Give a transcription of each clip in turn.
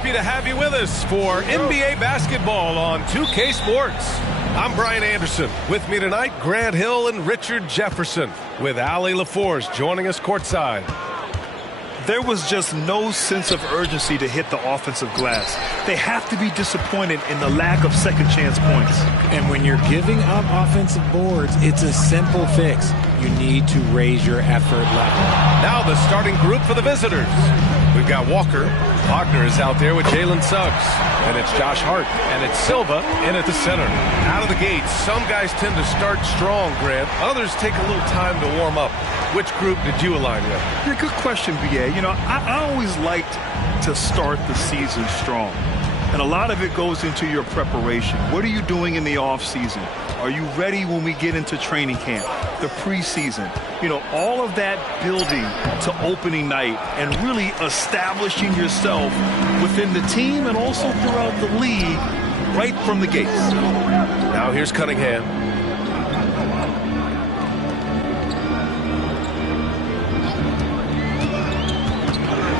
Happy to have you with us for NBA basketball on 2K Sports. I'm Brian Anderson. With me tonight, Grant Hill and Richard Jefferson, with Allie LaForce joining us courtside. There was just no sense of urgency to hit the offensive glass. They have to be disappointed in the lack of second chance points. And when you're giving up offensive boards, it's a simple fix. You need to raise your effort level. Now the starting group for the visitors. We've got Walker. Wagner is out there with Jalen Suggs. And it's Josh Hart. And it's Silva in at the center. Out of the gate, some guys tend to start strong, Grant. Others take a little time to warm up. Which group did you align with? Yeah, good question, B.A. You know, I always liked to start the season strong. And a lot of it goes into your preparation. What are you doing in the offseason? Are you ready when we get into training camp, the preseason? You know, all of that building to opening night and really establishing yourself within the team and also throughout the league right from the gates. Now here's Cunningham.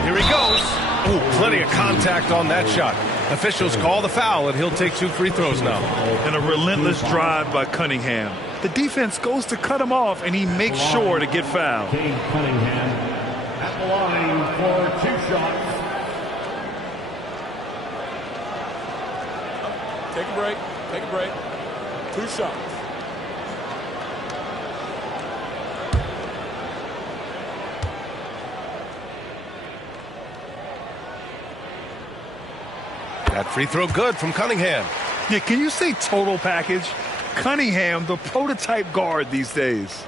Here he goes. Ooh, plenty of contact on that shot. Officials call the foul, and he'll take 2 free throws now. And a relentless drive by Cunningham. The defense goes to cut him off, and he makes sure to get fouled. Cunningham at the line for 2 shots. Take a break. Take a break. 2 shots. That free throw good from Cunningham. Yeah, can you say total package? Cunningham, the prototype guard these days.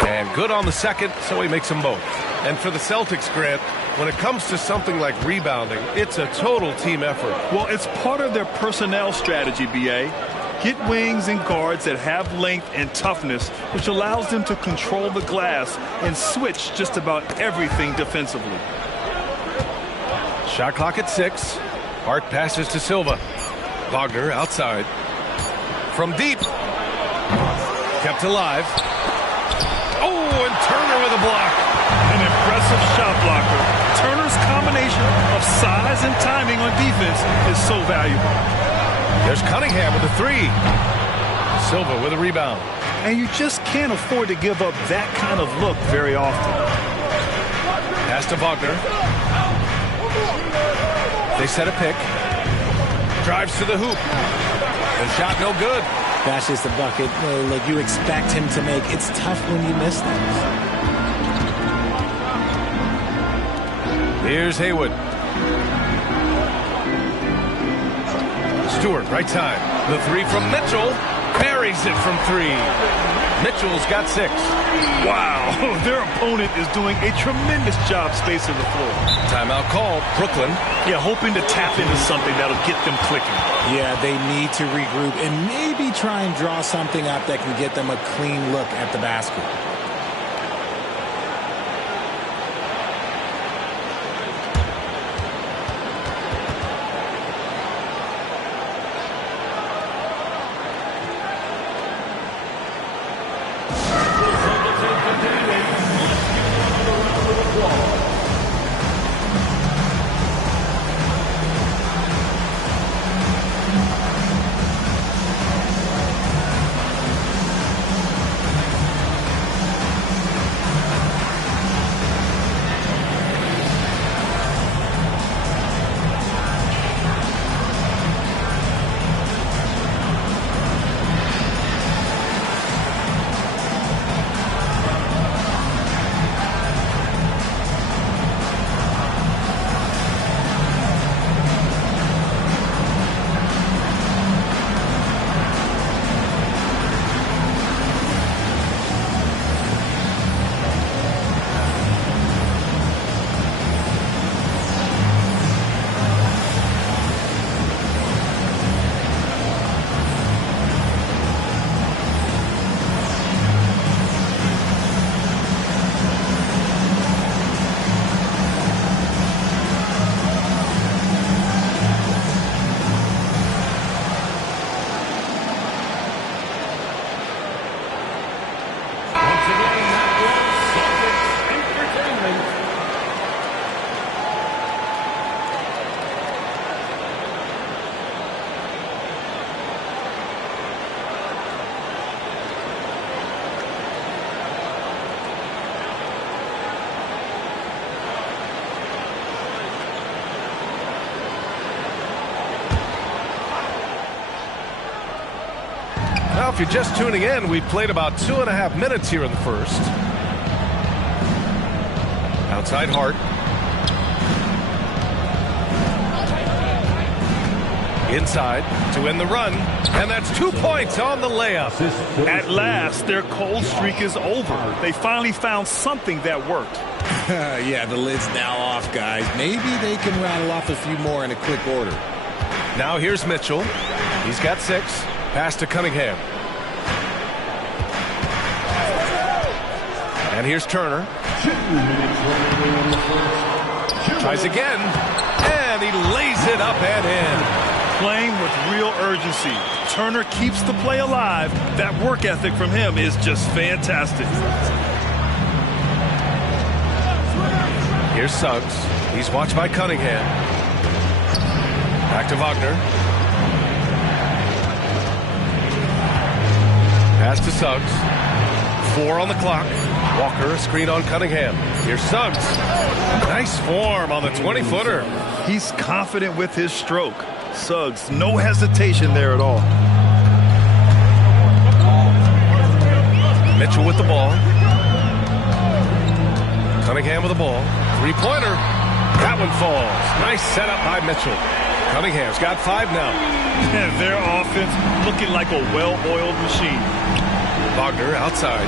And good on the second, so he makes them both. And for the Celtics, Grant, when it comes to something like rebounding, it's a total team effort. Well, it's part of their personnel strategy, B.A. Get wings and guards that have length and toughness, which allows them to control the glass and switch just about everything defensively. Shot clock at 6. Hart passes to Silva. Wagner outside. From deep. Kept alive. Oh, and Turner with a block. An impressive shot blocker. Turner's combination of size and timing on defense is so valuable. There's Cunningham with a 3. Silva with a rebound. And you just can't afford to give up that kind of look very often. Pass to Wagner. They set a pick. Drives to the hoop. The shot no good. That's just a bucket like you expect him to make. It's tough when you miss those. Here's Haywood. Stewart, right side. The 3 from Mitchell. Buries it from 3. Mitchell's got 6. Wow, their opponent is doing a tremendous job spacing the floor. Timeout called. Brooklyn. Yeah, hoping to tap into something that'll get them clicking. Yeah, they need to regroup and maybe try and draw something up that can get them a clean look at the basket. if you're just tuning in, we've played about 2.5 minutes here in the first. Outside Hart. Inside to win the run, and that's 2 points on the layup. At last, their cold streak is over. They finally found something that worked. Yeah, the lid's now off, guys. Maybe they can rattle off a few more in a quick order. Now here's Mitchell. He's got 6. Pass to Cunningham. And here's Turner. 2 minutes remaining in the first. Tries again, and he lays it up and in. Playing with real urgency. Turner keeps the play alive. That work ethic from him is just fantastic. Here's Suggs. He's watched by Cunningham. Back to Wagner. Pass to Suggs. 4 on the clock. Walker, a screen on Cunningham. Here's Suggs. Nice form on the 20-footer. He's confident with his stroke. Suggs, no hesitation there at all. Mitchell with the ball. Cunningham with the ball. 3-pointer. That one falls. Nice setup by Mitchell. Cunningham's got 5 now. And their offense looking like a well-oiled machine. Wagner outside.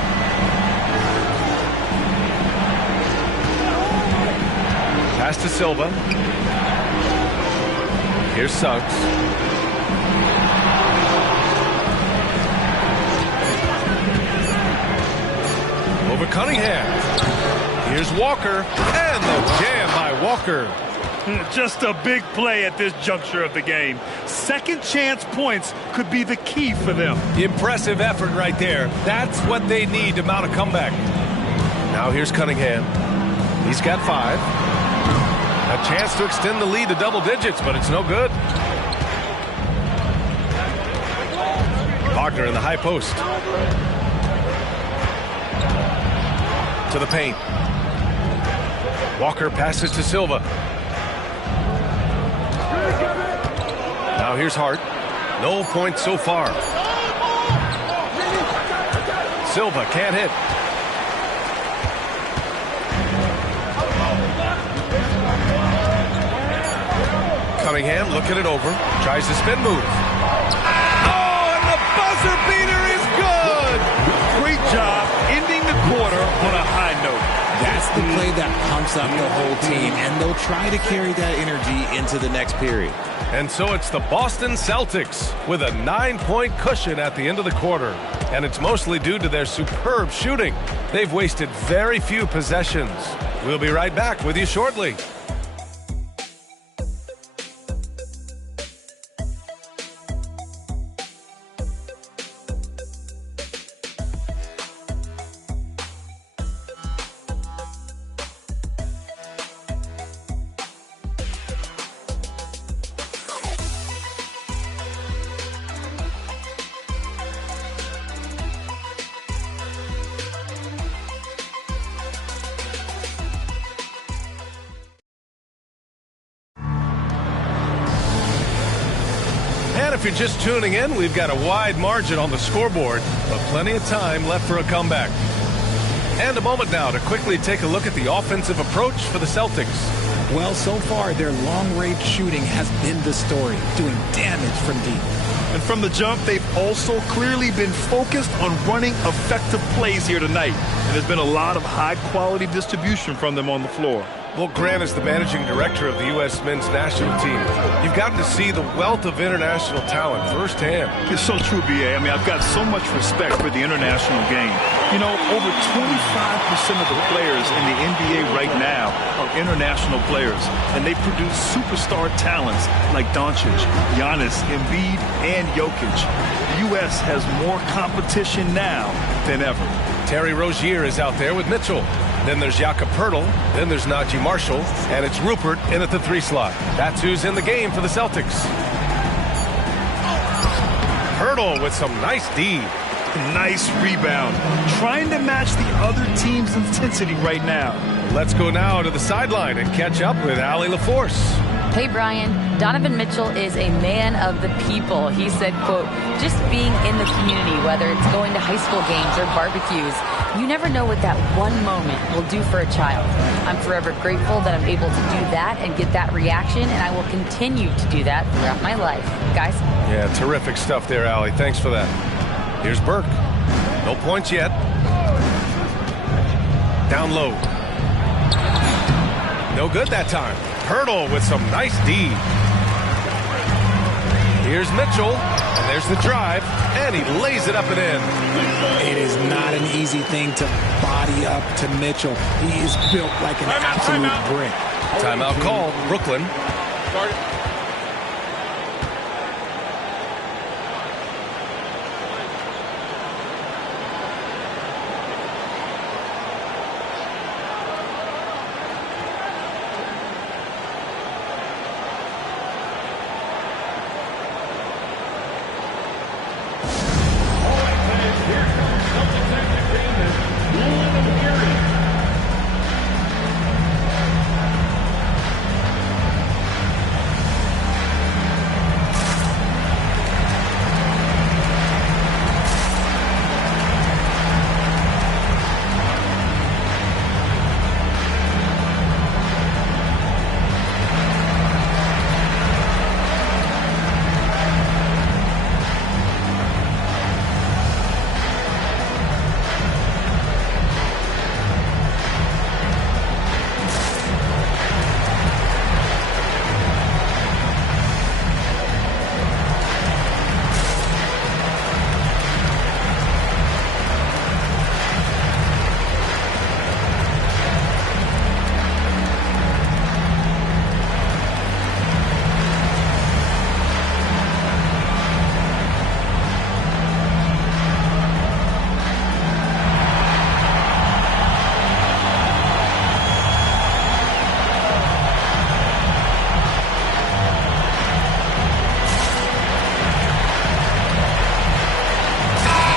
Pass to Silva. Here's Suggs. Over Cunningham. Here's Walker. And the jam by Walker. Just a big play at this juncture of the game. Second chance points could be the key for them. Impressive effort right there. That's what they need to mount a comeback. Now here's Cunningham. He's got 5. A chance to extend the lead to double digits, but it's no good. Wagner in the high post. To the paint. Walker passes to Silva. Now here's Hart. No points so far. Silva can't hit. Cunningham looking it over. Tries to spin move. Oh, and the buzzer beater is good! Great job ending the quarter on a high note. That's the play that pumps up the whole team, and they'll try to carry that energy into the next period. And so it's the Boston Celtics with a 9-point cushion at the end of the quarter. And it's mostly due to their superb shooting. They've wasted very few possessions. We'll be right back with you shortly. And if you're just tuning in, we've got a wide margin on the scoreboard, but plenty of time left for a comeback. And a moment now to quickly take a look at the offensive approach for the Celtics. Well, so far, their long-range shooting has been the story, doing damage from deep. And from the jump, they've also clearly been focused on running effective plays here tonight. And there's been a lot of high-quality distribution from them on the floor. Well, Grant is the managing director of the U.S. men's national team. You've gotten to see the wealth of international talent firsthand. It's so true, B.A. I mean, I've got so much respect for the international game. You know, over 25% of the players in the NBA right now are international players, and they produce superstar talents like Doncic, Giannis, Embiid, and Jokic. The U.S. has more competition now than ever. Terry Rozier is out there with Mitchell. Then there's Jakob Poeltl. Then there's Najee Marshall. And it's Rupert in at the 3 slot. That's who's in the game for the Celtics. Poeltl with some nice D. Nice rebound. Trying to match the other team's intensity right now. Let's go now to the sideline and catch up with Allie LaForce. Hey, Brian, Donovan Mitchell is a man of the people. He said, quote, just being in the community, whether it's going to high school games or barbecues, you never know what that one moment will do for a child. I'm forever grateful that I'm able to do that and get that reaction, and I will continue to do that throughout my life. Guys? Yeah, terrific stuff there, Allie. Thanks for that. Here's Burke. No points yet. Down low. No good that time. Hurdle with some nice D. Here's Mitchell, and there's the drive, and he lays it up and in. It is not an easy thing to body up to Mitchell. He is built like an absolute brick. Timeout called. Brooklyn.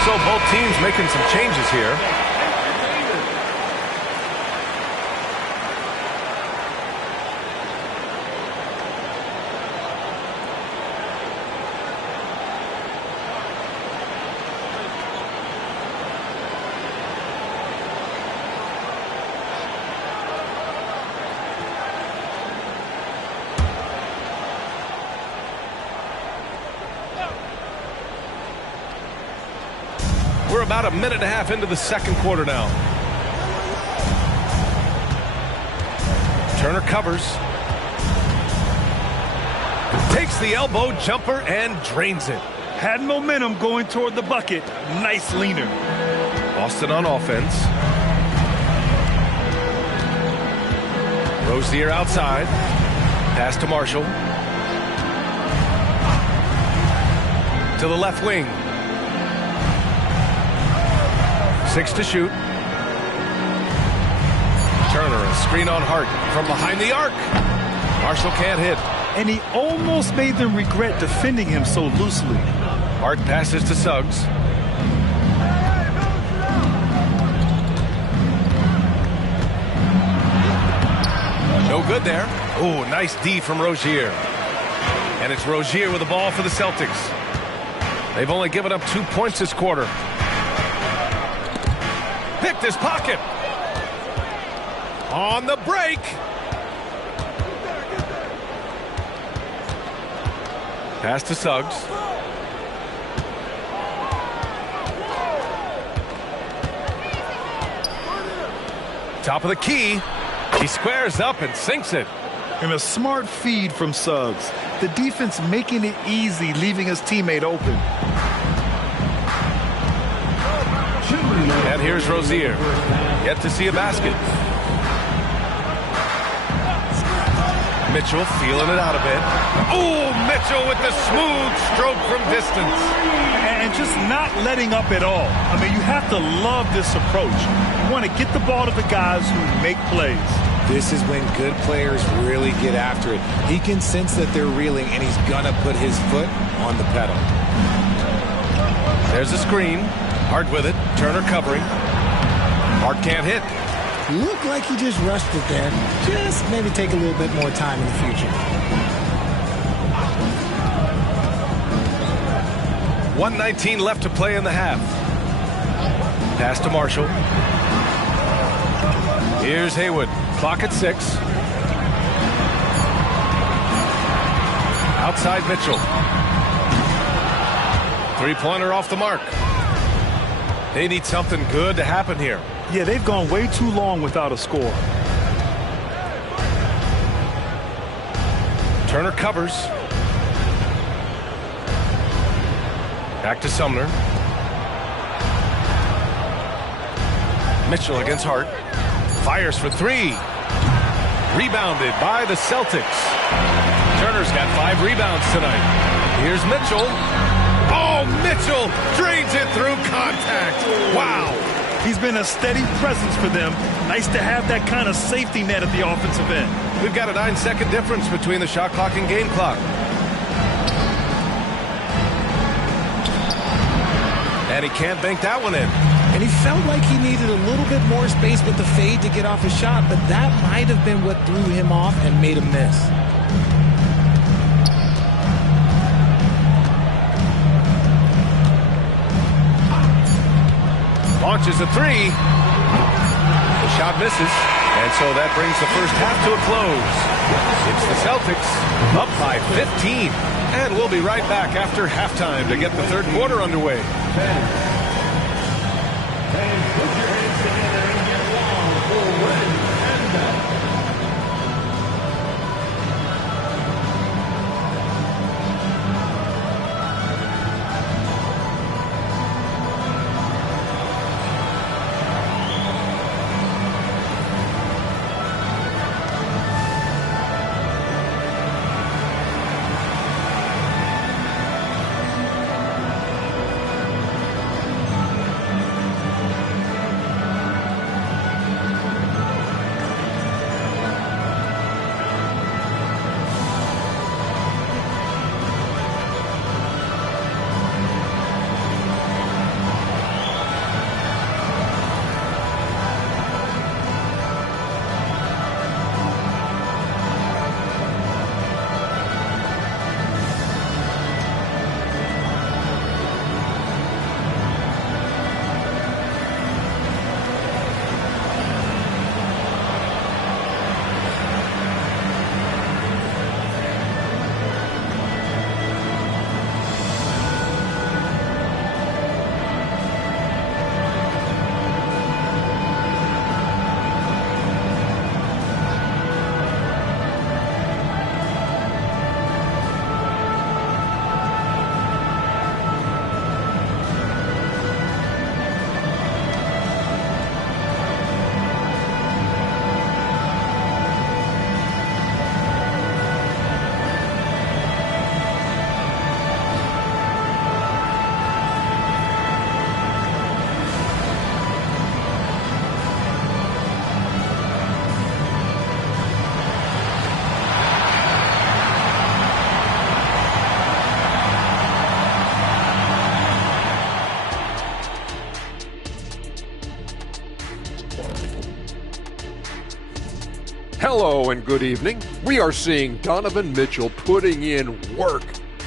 So both teams making some changes here. We're about a minute and a half into the second quarter now. Turner covers. Takes the elbow jumper and drains it. Had momentum going toward the bucket. Nice leaner. Boston on offense. Rozier outside. Pass to Marshall. To the left wing. 6 to shoot. Turner, a screen on Hart from behind the arc. Marshall can't hit. And he almost made them regret defending him so loosely. Hart passes to Suggs. No good there. Oh, nice D from Rozier. And it's Rozier with the ball for the Celtics. They've only given up 2 points this quarter. Picked his pocket. On the break. Pass to Suggs. Top of the key. He squares up and sinks it. And a smart feed from Suggs. The defense making it easy, leaving his teammate open. And here's Rozier. Yet to see a basket. Mitchell feeling it out a bit. Oh, Mitchell with the smooth stroke from distance. And just not letting up at all. I mean, you have to love this approach. You want to get the ball to the guys who make plays. This is when good players really get after it. He can sense that they're reeling, and he's going to put his foot on the pedal. There's a screen. Hart with it. Turner covering. Hart can't hit. Looked like he just rushed it there. Just maybe take a little bit more time in the future. 1:19 left to play in the half. Pass to Marshall. Here's Haywood. Clock at 6. Outside Mitchell. Three-pointer off the mark. They need something good to happen here. Yeah, they've gone way too long without a score. Turner covers. Back to Sumner. Mitchell against Hart. Fires for 3. Rebounded by the Celtics. Turner's got 5 rebounds tonight. Here's Mitchell. Oh, Mitchell drains it through contact. Wow. He's been a steady presence for them. Nice to have that kind of safety net at the offensive end. We've got a 9-second difference between the shot clock and game clock. And he can't bank that one in. And he felt like he needed a little bit more space with the fade to get off his shot, but that might have been what threw him off and made him miss. Launches a 3. The shot misses. And so that brings the first half to a close. It's the Celtics up by 15. And we'll be right back after halftime to get the third quarter underway. And put your hands together and get long for Red Panda. Hello and good evening. We are seeing Donovan Mitchell putting in work.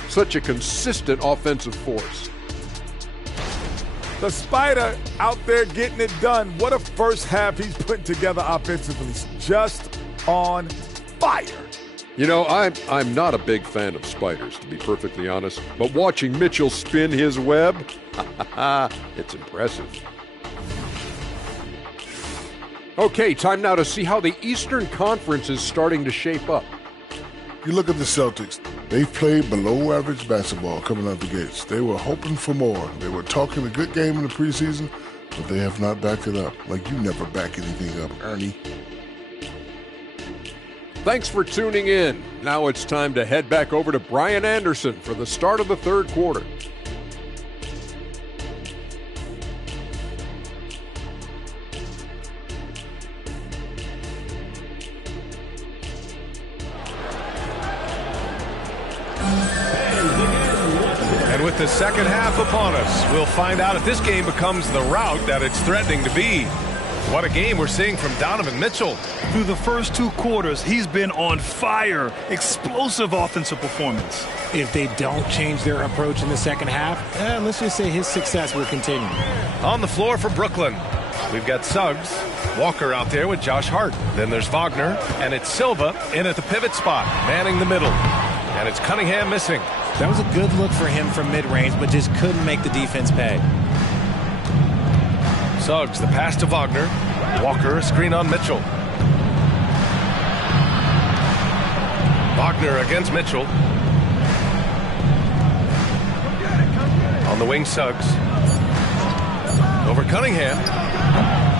Such a consistent offensive force. The Spider out there getting it done. What a first half he's putting together offensively. He's just on fire. You know, I'm not a big fan of spiders, to be perfectly honest. But watching Mitchell spin his web, it's impressive. Okay, time now to see how the Eastern Conference is starting to shape up. You look at the Celtics. They've played below average basketball coming out the gates. They were hoping for more. They were talking a good game in the preseason, but they have not backed it up. Like you never back anything up, Ernie. Thanks for tuning in. Now it's time to head back over to Brian Anderson for the start of the third quarter. And with the second half upon us, we'll find out if this game becomes the rout that it's threatening to be. What a game we're seeing from Donovan Mitchell. Through the first 2 quarters, he's been on fire. Explosive offensive performance. If they don't change their approach in the second half, let's just say his success will continue. On the floor for Brooklyn, we've got Suggs, Walker out there with Josh Hart. Then there's Wagner, and it's Silva in at the pivot spot, manning the middle. And it's Cunningham missing. That was a good look for him from mid-range, but just couldn't make the defense pay. Suggs, the pass to Wagner. Walker, a screen on Mitchell. Wagner against Mitchell. On the wing, Suggs. Over Cunningham.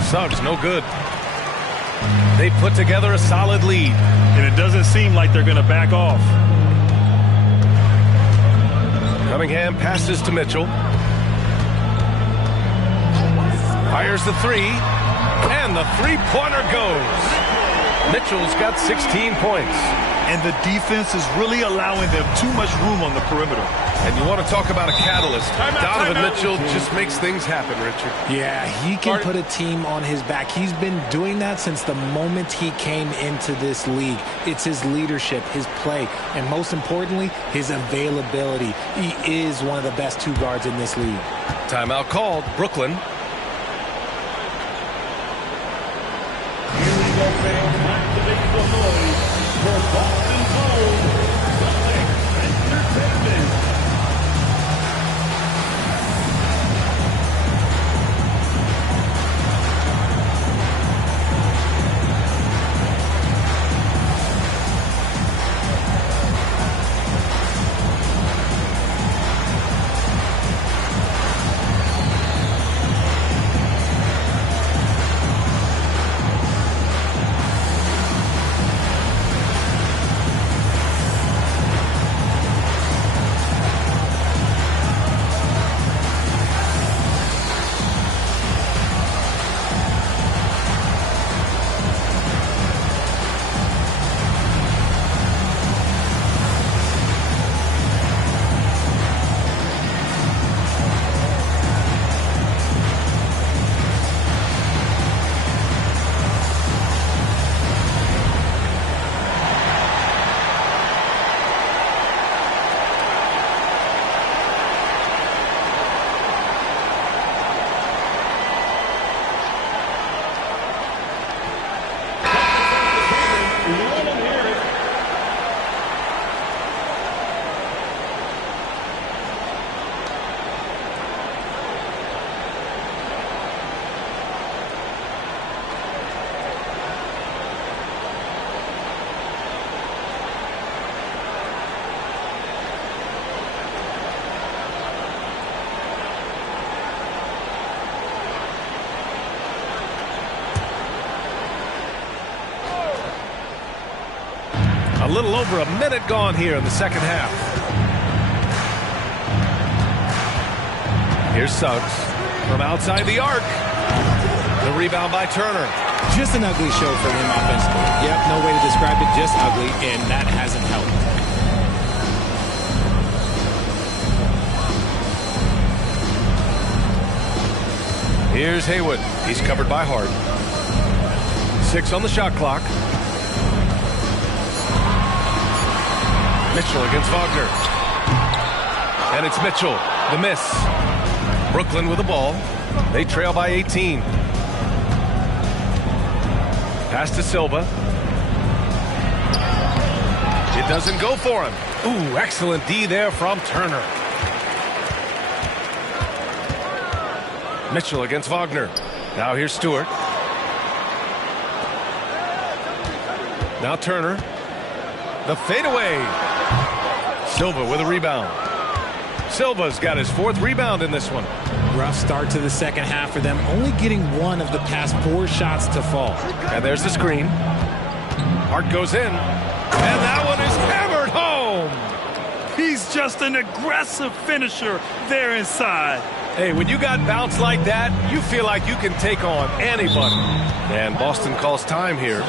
Suggs, no good. They put together a solid lead. And it doesn't seem like they're going to back off. Cunningham passes to Mitchell. Fires the 3, and the three-pointer goes. Mitchell's got 16 points. And the defense is really allowing them too much room on the perimeter. And you want to talk about a catalyst. Donovan Mitchell just makes things happen, Richard. Yeah, he can put a team on his back. He's been doing that since the moment he came into this league. It's his leadership, his play, and most importantly, his availability. He is one of the best 2 guards in this league. Timeout called. Brooklyn. A little over a minute gone here in the second half. Here's Suggs from outside the arc. The rebound by Turner. Just an ugly show for him offensively. Yep, no way to describe it, just ugly, and that hasn't helped. Here's Haywood. He's covered by Hart. 6 on the shot clock. Mitchell against Wagner. And it's Mitchell, the miss. Brooklyn with the ball. They trail by 18. Pass to Silva. It doesn't go for him. Ooh, excellent D there from Turner. Mitchell against Wagner. Now here's Stewart. Now Turner. The fadeaway. Silva with a rebound. Silva's got his 4th rebound in this one. Rough start to the second half for them, only getting 1 of the past 4 shots to fall. And there's the screen. Hart goes in. And that one is hammered home. He's just an aggressive finisher there inside. Hey, when you got bounce like that, you feel like you can take on anybody. And Boston calls time here.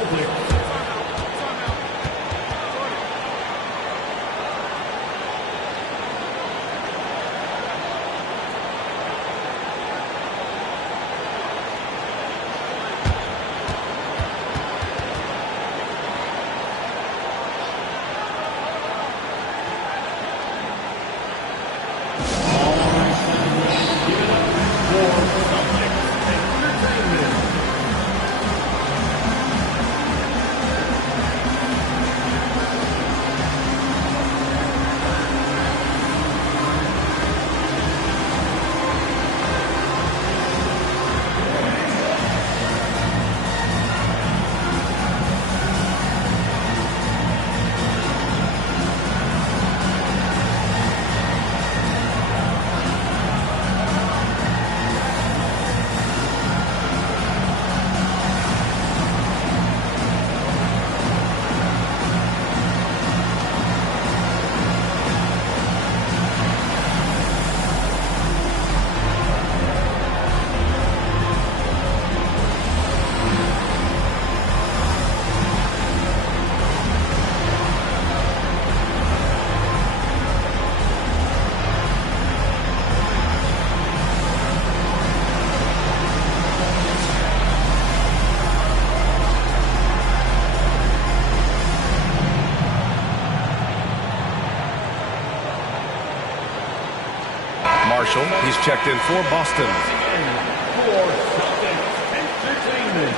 Mitchell. He's checked in for Boston. For Celtics Entertainment.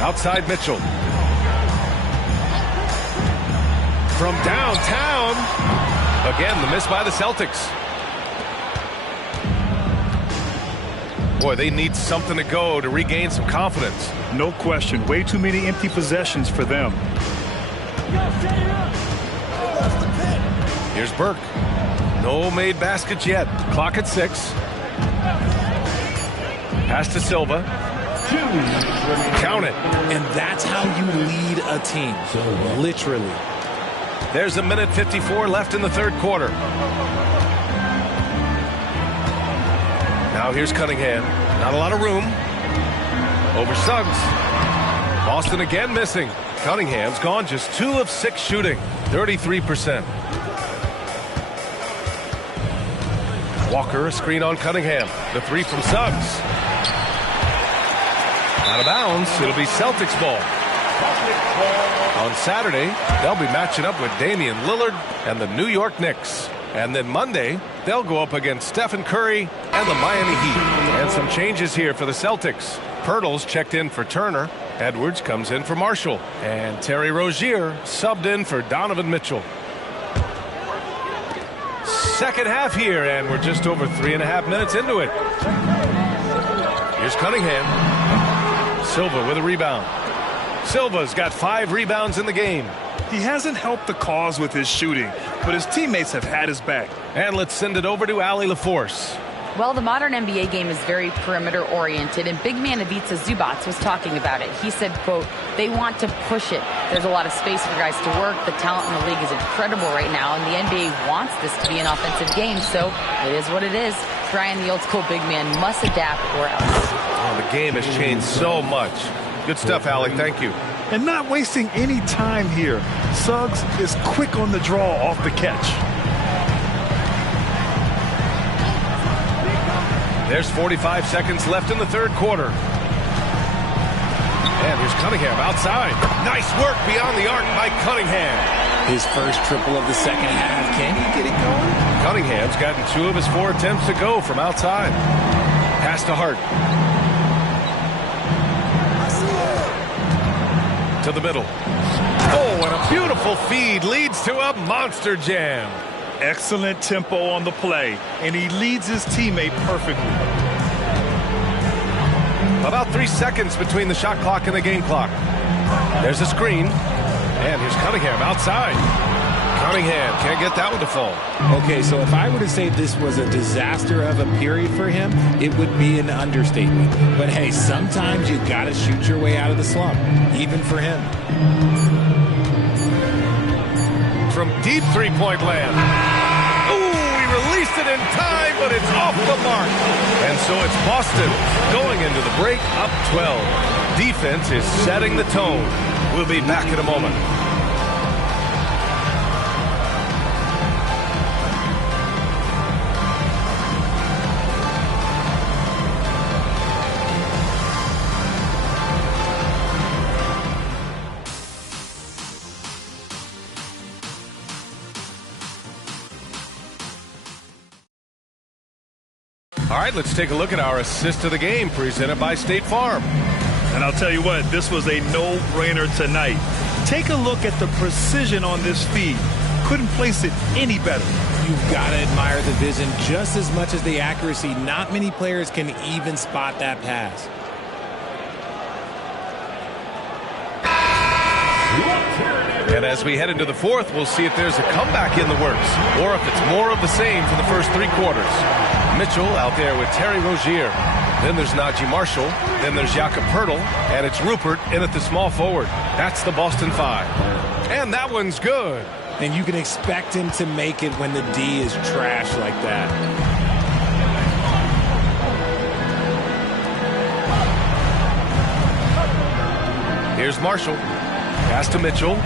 Outside Mitchell. From downtown. Again, the miss by the Celtics. Boy, they need something to go to regain some confidence. No question. Way too many empty possessions for them. Here's Burke. No made baskets yet. Clock at 6. Pass to Silva. Count it. And that's how you lead a team. Literally. There's 1:54 left in the third quarter. Now here's Cunningham. Not a lot of room. Over Suggs. Boston again missing. Cunningham's gone just 2 of 6 shooting. 33%. Walker, a screen on Cunningham. The 3 from Suggs. Out of bounds. It'll be Celtics ball. On Saturday, they'll be matching up with Damian Lillard and the New York Knicks. And then Monday, they'll go up against Stephen Curry and the Miami Heat. And some changes here for the Celtics. Pirtle's checked in for Turner. Edwards comes in for Marshall. And Terry Rozier subbed in for Donovan Mitchell. Second half here, and we're just over 3.5 minutes into it. Here's Cunningham. Silva with a rebound. Silva's got 5 rebounds in the game. He hasn't helped the cause with his shooting, but his teammates have had his back. And let's send it over to Allie LaForce. Well, the modern NBA game is very perimeter-oriented, and big man Ivica Zubac was talking about it. He said, quote, they want to push it. There's a lot of space for guys to work. The talent in the league is incredible right now, and the NBA wants this to be an offensive game, so it is what it is. Brian, the old-school big man, must adapt or else. Oh, the game has changed so much. Good stuff, Allie. Thank you. And not wasting any time here. Suggs is quick on the draw off the catch. There's 45 seconds left in the third quarter. And here's Cunningham outside. Nice work beyond the arc by Cunningham. His first triple of the second half. Can he get it going? Cunningham's gotten 2 of his 4 attempts to go from outside. Pass to Hart. To the middle. Oh, and a beautiful feed leads to a monster jam. Excellent tempo on the play, and he leads his teammate perfectly. About 3 seconds between the shot clock and the game clock. There's a screen. And here's Cunningham outside. Cunningham can't get that one to fall. Okay, so if I were to say this was a disaster of a period for him, it would be an understatement. But hey, sometimes you got to shoot your way out of the slump, even for him. From deep three-point land. Ooh, he released it in time, but it's off the mark. And so it's Boston going into the break up 12. Defense is setting the tone. We'll be back in a moment. All right, let's take a look at our assist of the game presented by State Farm. And I'll tell you what, this was a no-brainer tonight. Take a look at the precision on this feed. Couldn't place it any better. You've got to admire the vision just as much as the accuracy. Not many players can even spot that pass. And as we head into the fourth, we'll see if there's a comeback in the works or if it's more of the same for the first 3 quarters. Mitchell out there with Terry Rozier. Then there's Najee Marshall. Then there's Jakob Poeltl. And it's Rupert in at the small forward. That's the Boston 5. And that one's good. And you can expect him to make it when the D is trash like that. Here's Marshall. Pass to Mitchell.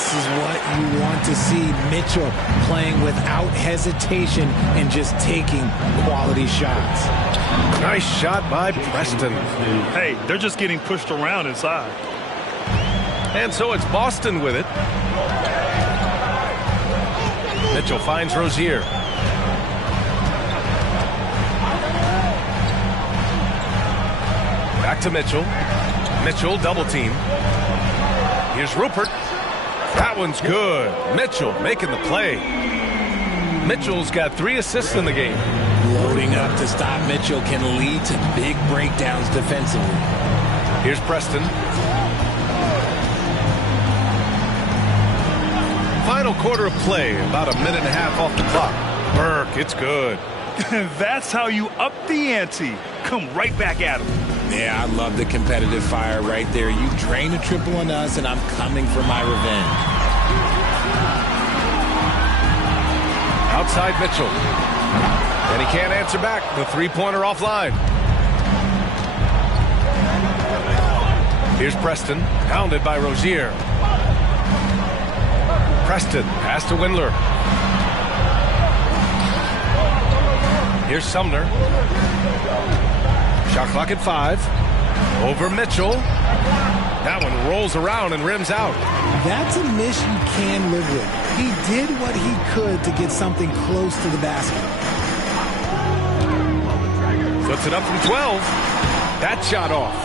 This is what you want to see. Mitchell playing without hesitation and just taking quality shots. Nice shot by Preston. Hey, they're just getting pushed around inside. And so it's Boston with it. Mitchell finds Rozier. Back to Mitchell. Mitchell double team. Here's Rupert. That one's good. Mitchell making the play. Mitchell's got 3 assists in the game. Loading up to stop Mitchell can lead to big breakdowns defensively. Here's Preston. Final quarter of play, about a minute and a half off the clock. Burke, it's good. That's how you up the ante. Come right back at him. Yeah, I love the competitive fire right there. You drain a triple on us, and I'm coming for my revenge. Outside Mitchell. And he can't answer back. The three-pointer offline. Here's Preston, hounded by Rozier. Preston, pass to Windler. Here's Sumner. Shot clock at 5. Over Mitchell. That one rolls around and rims out. That's a miss you can live with. He did what he could to get something close to the basket. Puts it up from 12. That shot off.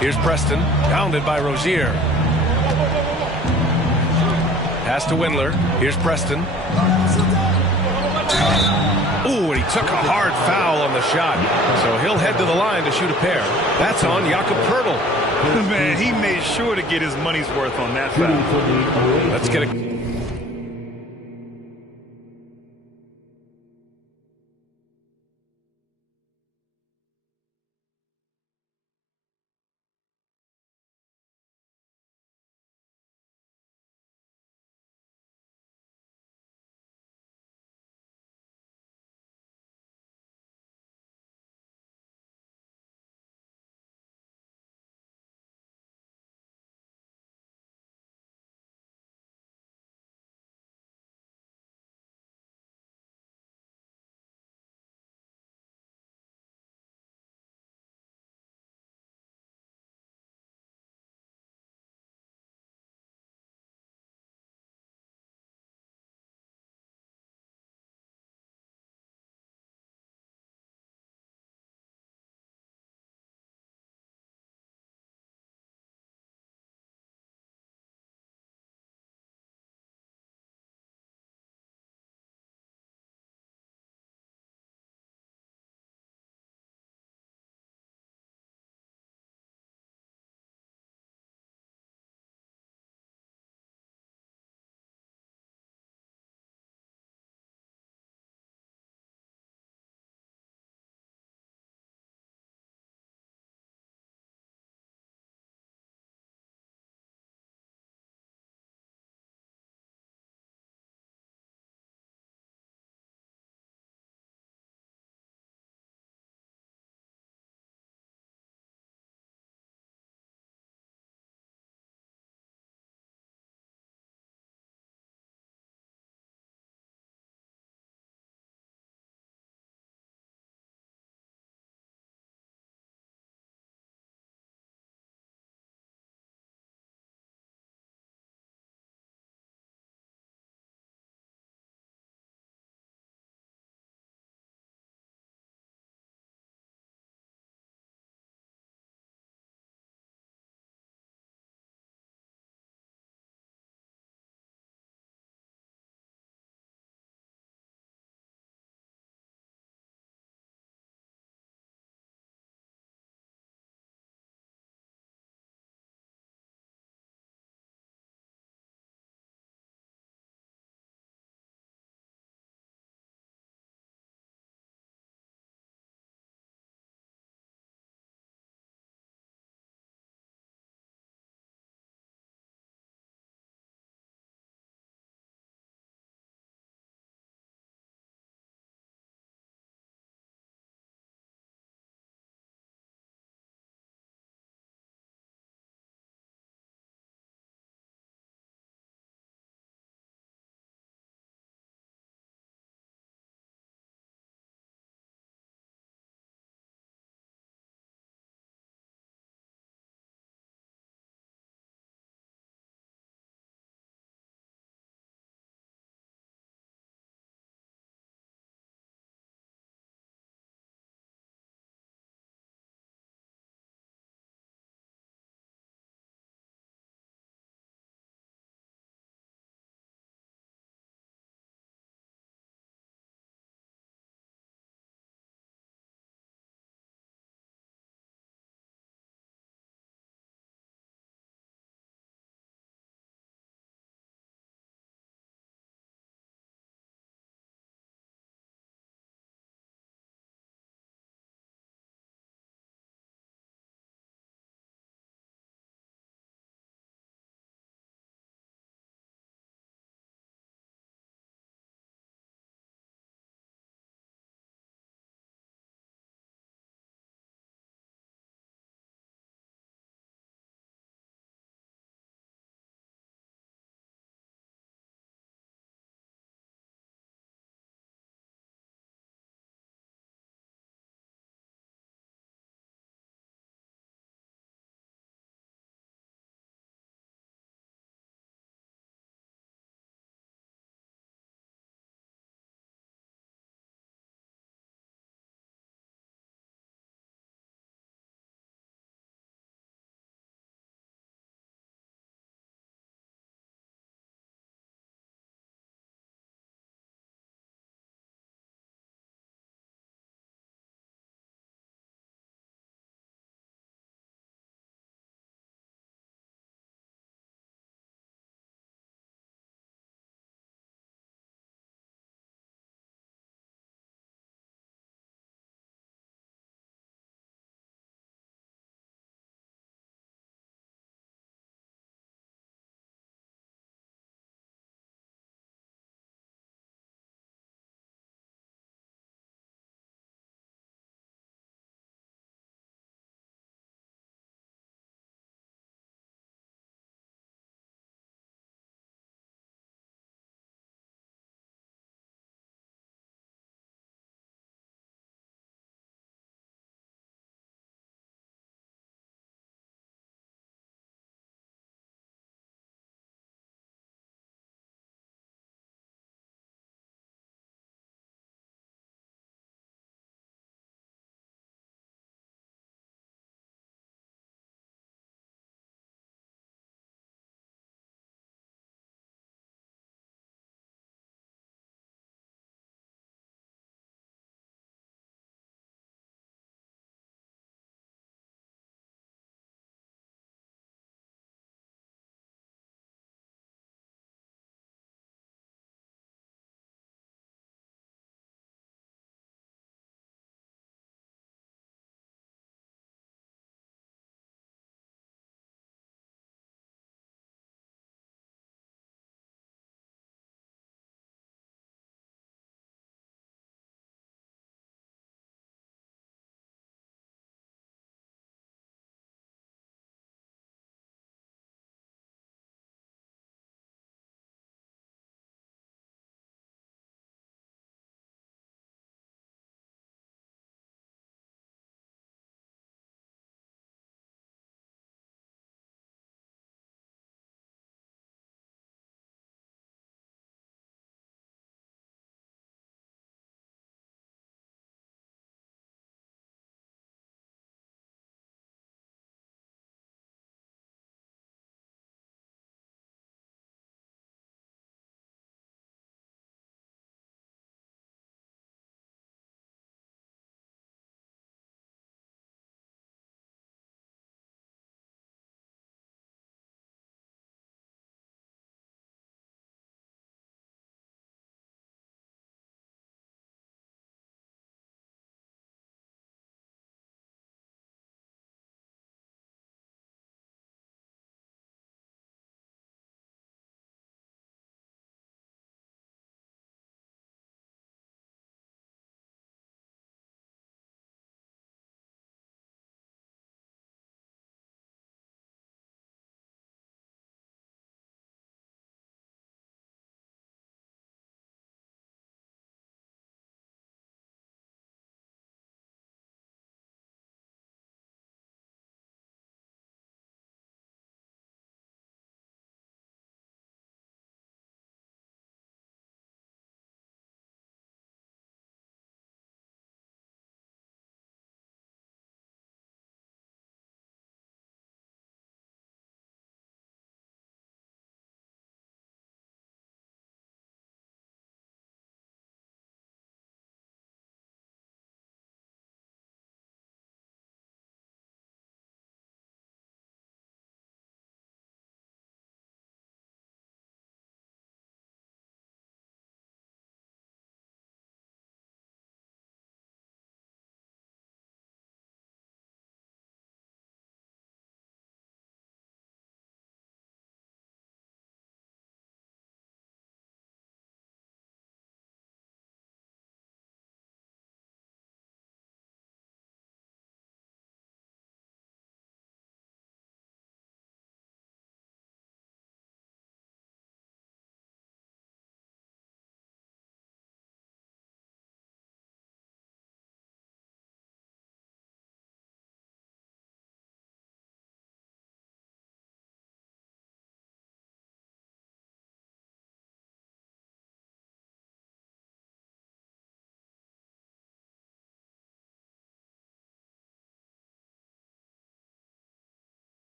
Here's Preston, hounded by Rozier. Pass to Windler. Here's Preston. Ooh, and he took a hard foul on the shot. So he'll head to the line to shoot a pair. That's on Jakob Poeltl. Man, he made sure to get his money's worth on that foul. Let's get a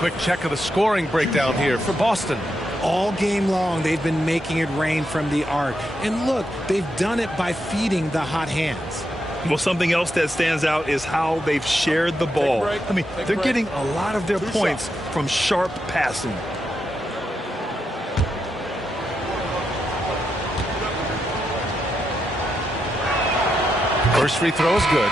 Quick check of the scoring breakdown here for Boston. All game long, they've been making it rain from the arc. And look, they've done it by feeding the hot hands. Well, something else that stands out is how they've shared the ball. I mean, they're getting a lot of their points from sharp passing. First free throw is good.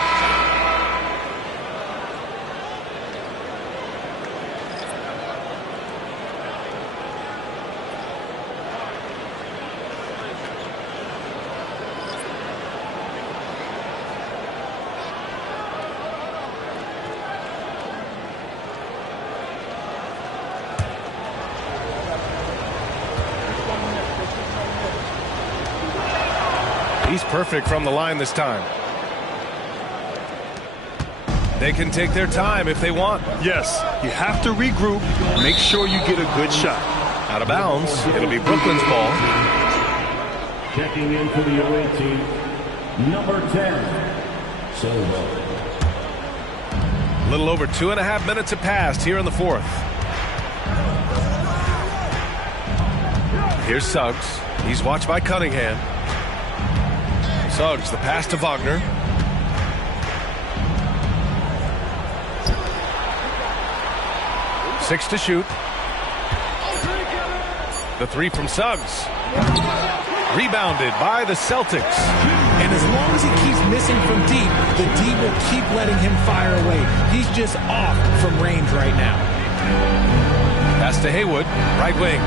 He's perfect from the line this time. They can take their time if they want. Yes, you have to regroup. Make sure you get a good shot. Out of bounds. It'll be Brooklyn's ball. Checking in for the away team, number 10, Silva. A little over 2.5 minutes have passed here in the fourth. Here's Suggs. He's watched by Cunningham. Suggs, the pass to Wagner. Six to shoot. The three from Suggs. Rebounded by the Celtics. And as long as he keeps missing from deep, the D will keep letting him fire away. He's just off from range right now. Pass to Haywood, right wing.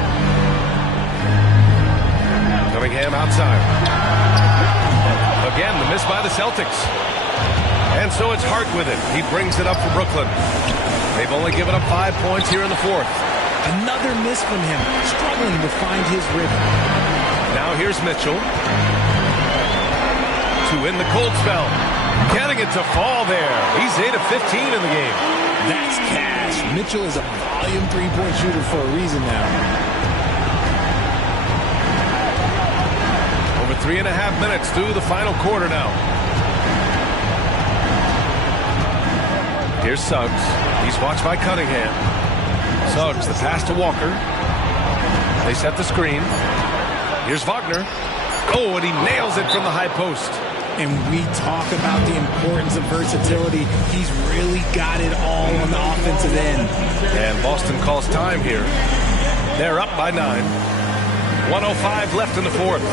Cunningham outside. Again, the miss by the Celtics. And so it's Hart with it. He brings it up for Brooklyn. They've only given up 5 points here in the fourth. Another miss from him, struggling to find his rhythm. Now here's Mitchell. To win the cold spell. Getting it to fall there. He's 8 of 15 in the game. That's cash. Mitchell is a volume three-point shooter for a reason now. Over 3.5 minutes through the final quarter now. Here's Suggs. He's watched by Cunningham. Suggs, the pass to Walker. They set the screen. Here's Wagner. Oh, and he nails it from the high post. And we talk about the importance of versatility. He's really got it all on the offensive end. And Boston calls time here. They're up by 9. 1:05 left in the fourth.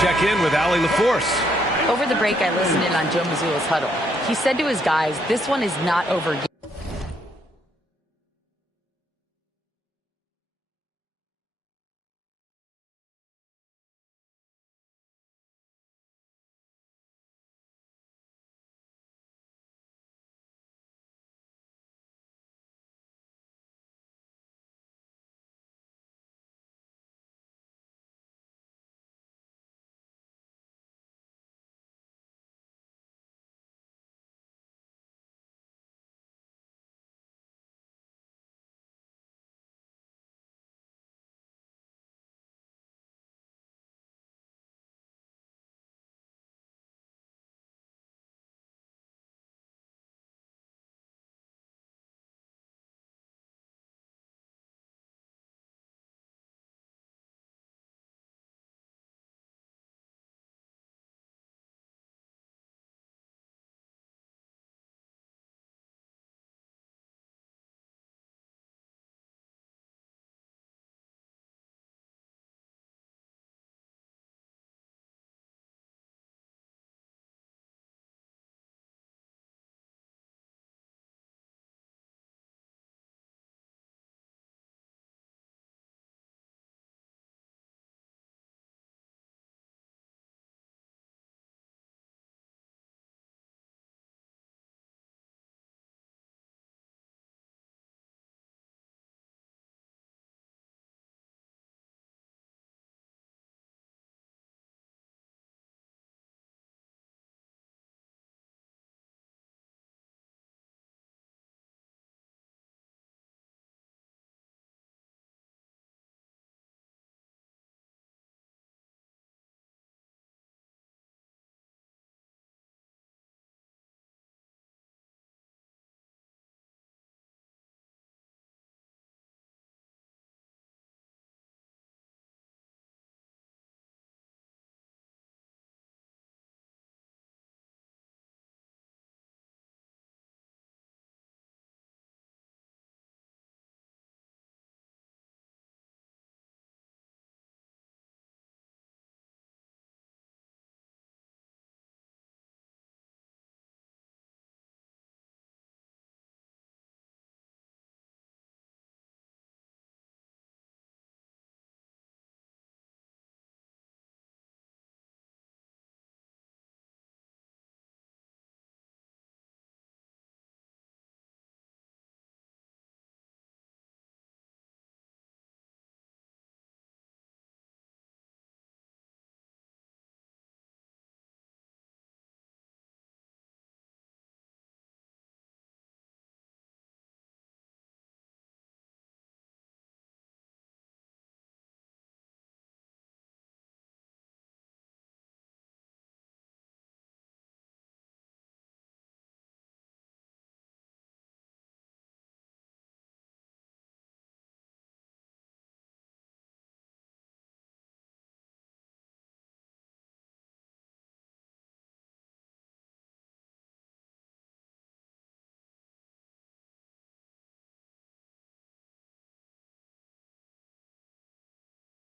Check in with Allie LaForce. Over the break, I listened in on Joe Mazzulla's huddle. He said to his guys, this one is not over yet.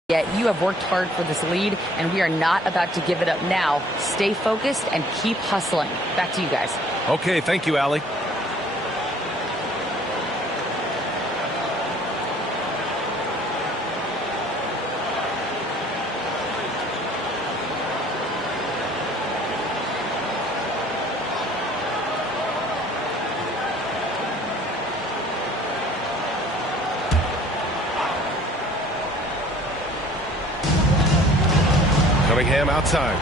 Yet you have worked hard for this lead, and we are not about to give it up now. Stay focused and keep hustling. Back to you guys. Okay, thank you, Allie. Cunningham outside.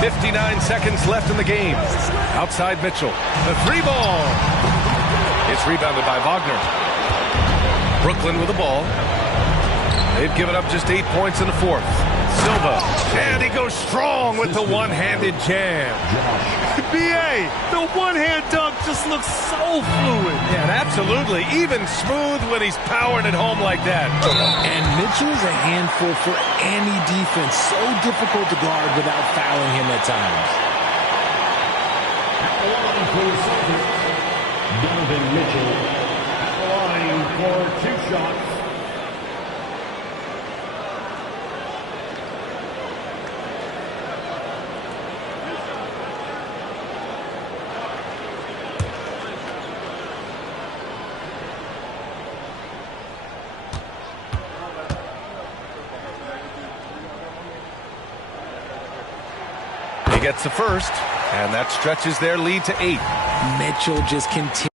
59 seconds left in the game. Outside Mitchell. The three ball. It's rebounded by Wagner. Brooklyn with the ball. They've given up just 8 points in the fourth. Silva. And he goes strong with the one-handed jam. B.A., the one-hand dunk just looks so fluid. Yeah, and absolutely. Even smooth when he's powering it home like that. And Mitchell is a handful for any defense. So difficult to guard without fouling him at times. At the line for the Celtics, Donovan Mitchell. At the line for 2 shots. Gets the first, and that stretches their lead to 8. Mitchell just continues.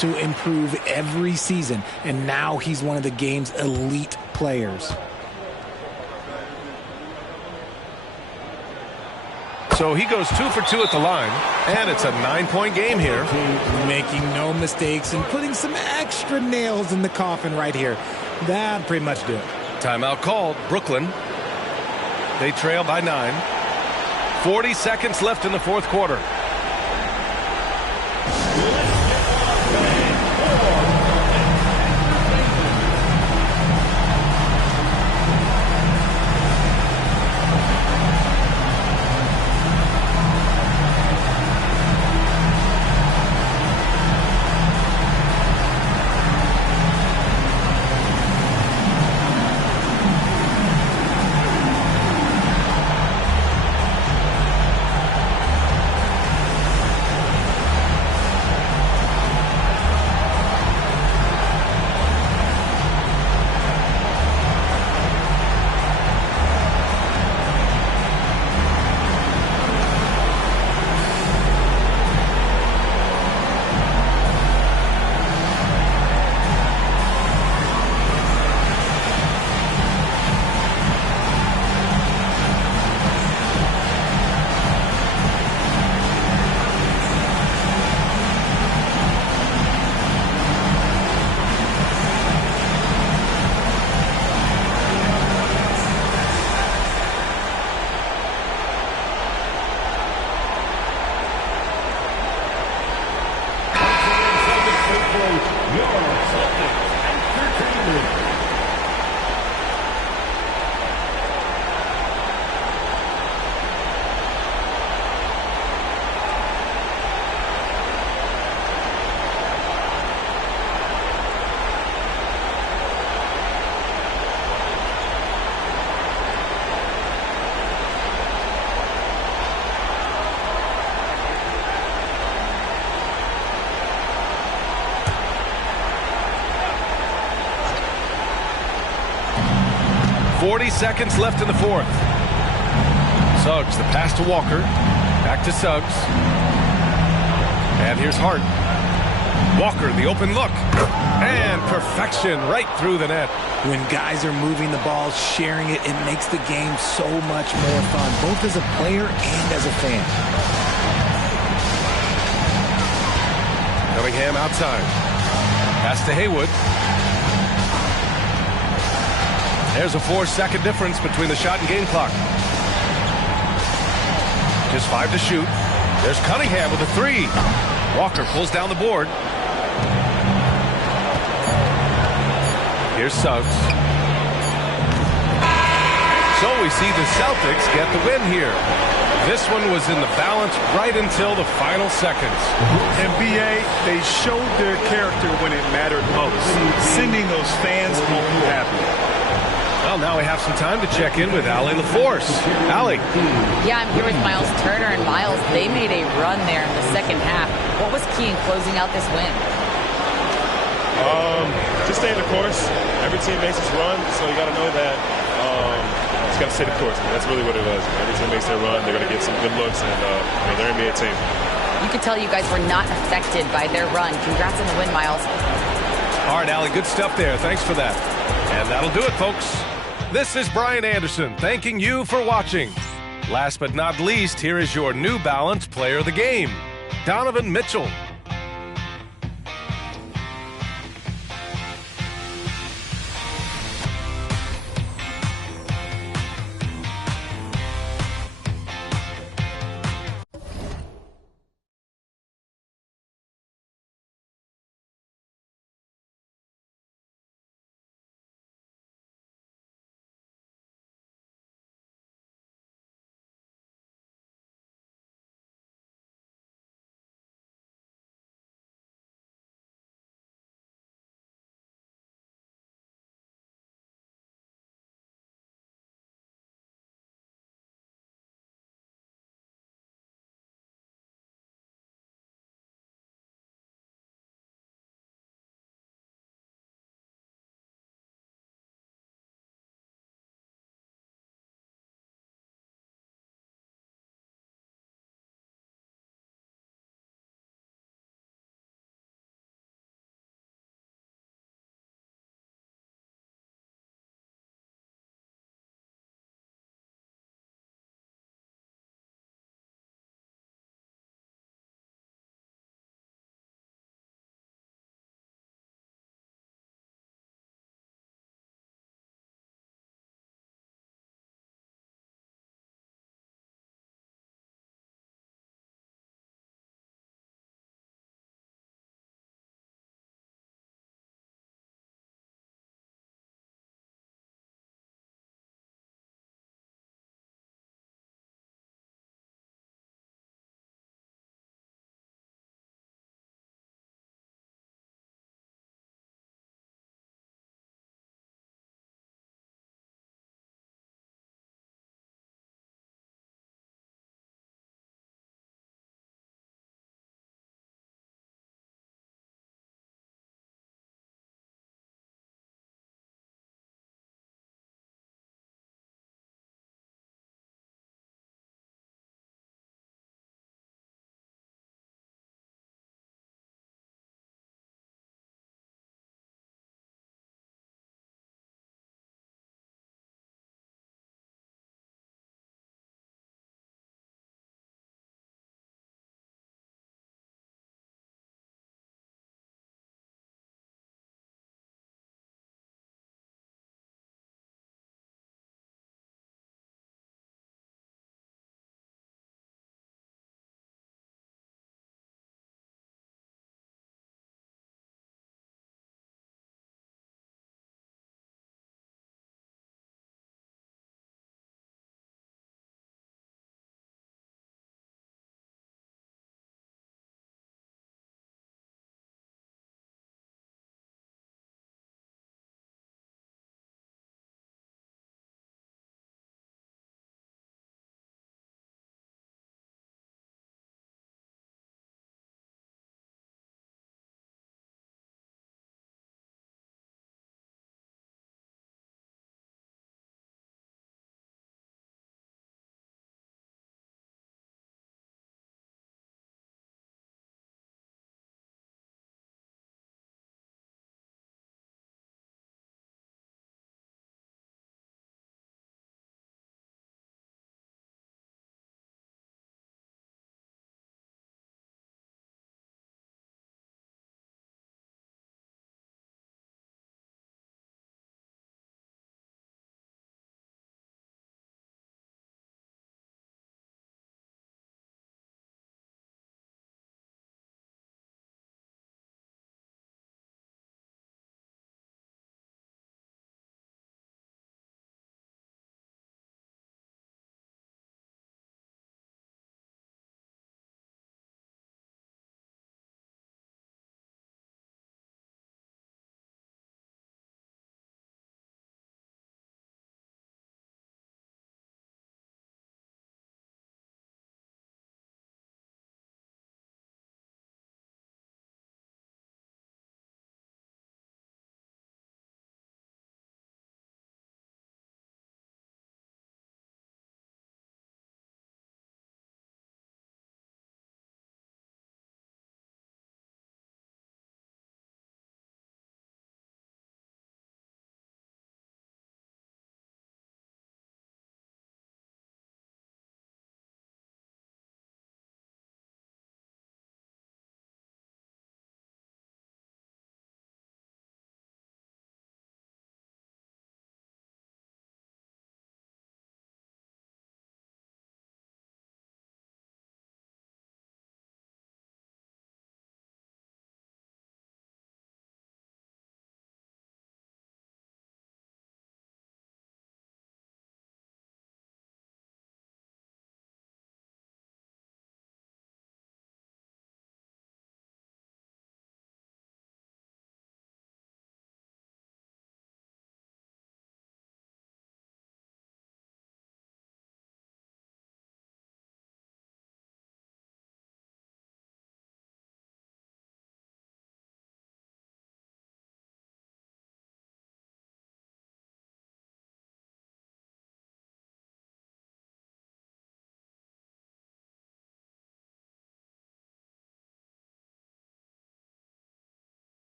To improve every season, and now he's one of the game's elite players. So he goes 2 for 2 at the line, and it's a 9-point game here. Making no mistakes and putting some extra nails in the coffin right here. That pretty much do it. Timeout called. Brooklyn. They trail by 9. 40 seconds left in the fourth quarter. 40 seconds left in the fourth. Suggs, the pass to Walker. Back to Suggs. And here's Hart. Walker, the open look. And perfection right through the net. When guys are moving the ball, sharing it, it makes the game so much more fun, both as a player and as a fan. Cunningham outside. Pass to Haywood. There's a 4-second difference between the shot and game clock. Just 5 to shoot. There's Cunningham with a 3. Walker pulls down the board. Here's Suggs. So we see the Celtics get the win here. This one was in the balance right until the final seconds. And B.A., they showed their character when it mattered most, sending those fans home happy. Well, now we have some time to check in with Allie LaForce. Allie. Yeah, I'm here with Miles Turner, and Miles, they made a run there in the second half. What was key in closing out this win? Just stay in the course. Every team makes its run, so you got to know that. Just got to stay the course. That's really what it was. Every team makes their run. They're going to get some good looks, and they're an NBA team. You could tell you guys were not affected by their run. Congrats on the win, Miles. All right, Allie, good stuff there. Thanks for that. And that'll do it, folks. This is Brian Anderson thanking you for watching. Last but not least, here is your New Balance Player of the Game, Donovan Mitchell.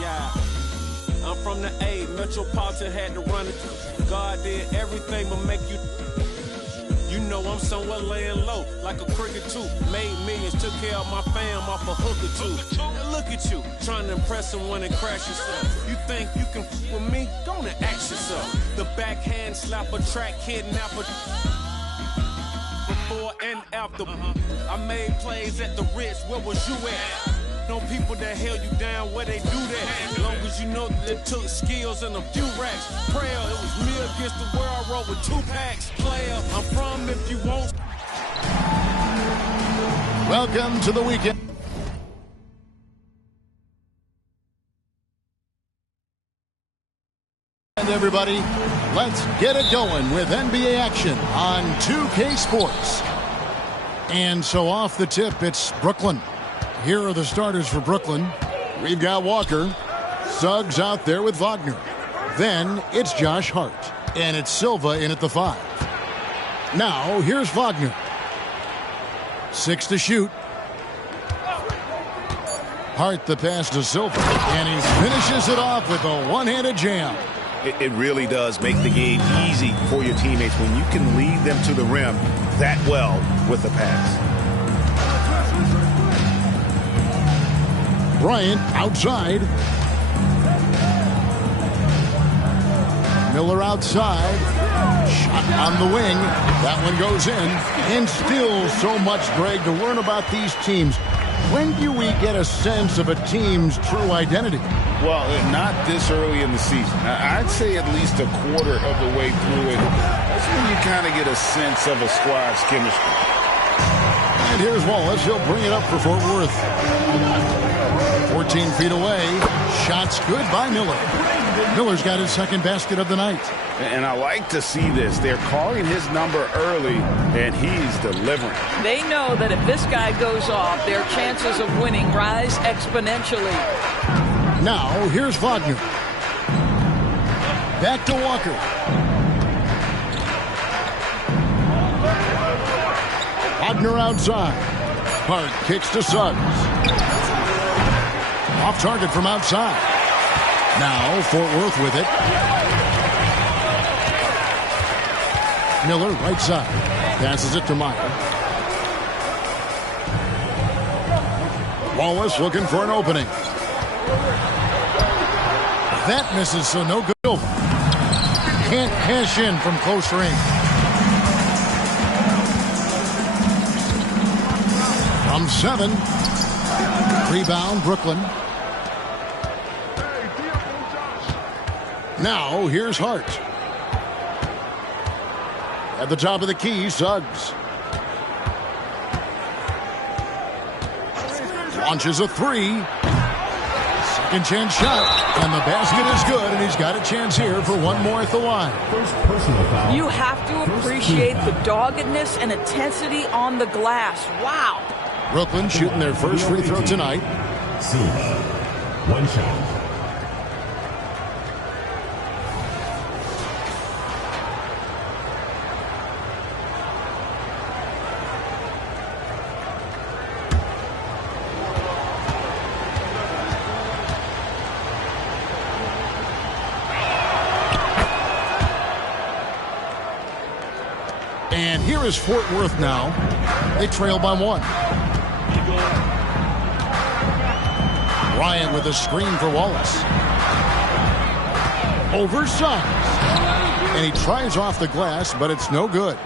Yeah. I'm from the A. Metropolitan had to run it. God did everything but make you. You know I'm somewhere laying low, like a cricket too. Made millions, took care of my fam off a hook or two. Now look at you, trying to impress someone and crash yourself. You think you can f with me? Gonna ask yourself. The backhand slap a track kidnapper. Before and after, I made plays at the Ritz. Where was you at? No people that held you down, where they do that. Long as you know that it took skills and a few racks. Prayer, it was me against the world. I rolled with 2 packs. Player, I'm from if you want. Welcome to the weekend. And everybody, let's get it going with NBA action on 2K Sports. And so off the tip, it's Brooklyn. Here are the starters for Brooklyn. We've got Walker. Suggs out there with Wagner. Then it's Josh Hart. And it's Silva in at the 5. Now, here's Wagner. 6 to shoot. Hart the pass to Silva. And he finishes it off with a one-handed jam. It really does make the game easy for your teammates when you can lead them to the rim that well with the pass. Bryant outside. Miller outside. Shot on the wing. That one goes in. And still so much, Greg, to learn about these teams. When do we get a sense of a team's true identity? Well, not this early in the season. I'd say at least a quarter of the way through it. That's when you kind of get a sense of a squad's chemistry. And here's Wallace. He'll bring it up for Fort Worth. 14 feet away. Shots good by Miller. Miller's got his second basket of the night. And I like to see this. They're calling his number early, and he's delivering. They know that if this guy goes off, their chances of winning rise exponentially. Now, here's Wagner. Back to Walker. Wagner outside. Hart kicks to Suggs. Off target from outside. Now, Fort Worth with it. Miller, right side. Passes it to Meyer. Wallace looking for an opening. That misses, so no good. Can't cash in from close range. From 7. Rebound, Brooklyn. Now, here's Hart. At the top of the key, Suggs. Launches a 3. Second chance shot. And the basket is good, and he's got a chance here for one more at the line. You have to appreciate the doggedness and intensity on the glass. Wow. Brooklyn shooting their first free throw tonight. One shot. And here is Fort Worth now. They trail by 1. Bryant with a screen for Wallace. Over Suggs. And he tries off the glass, but it's no good.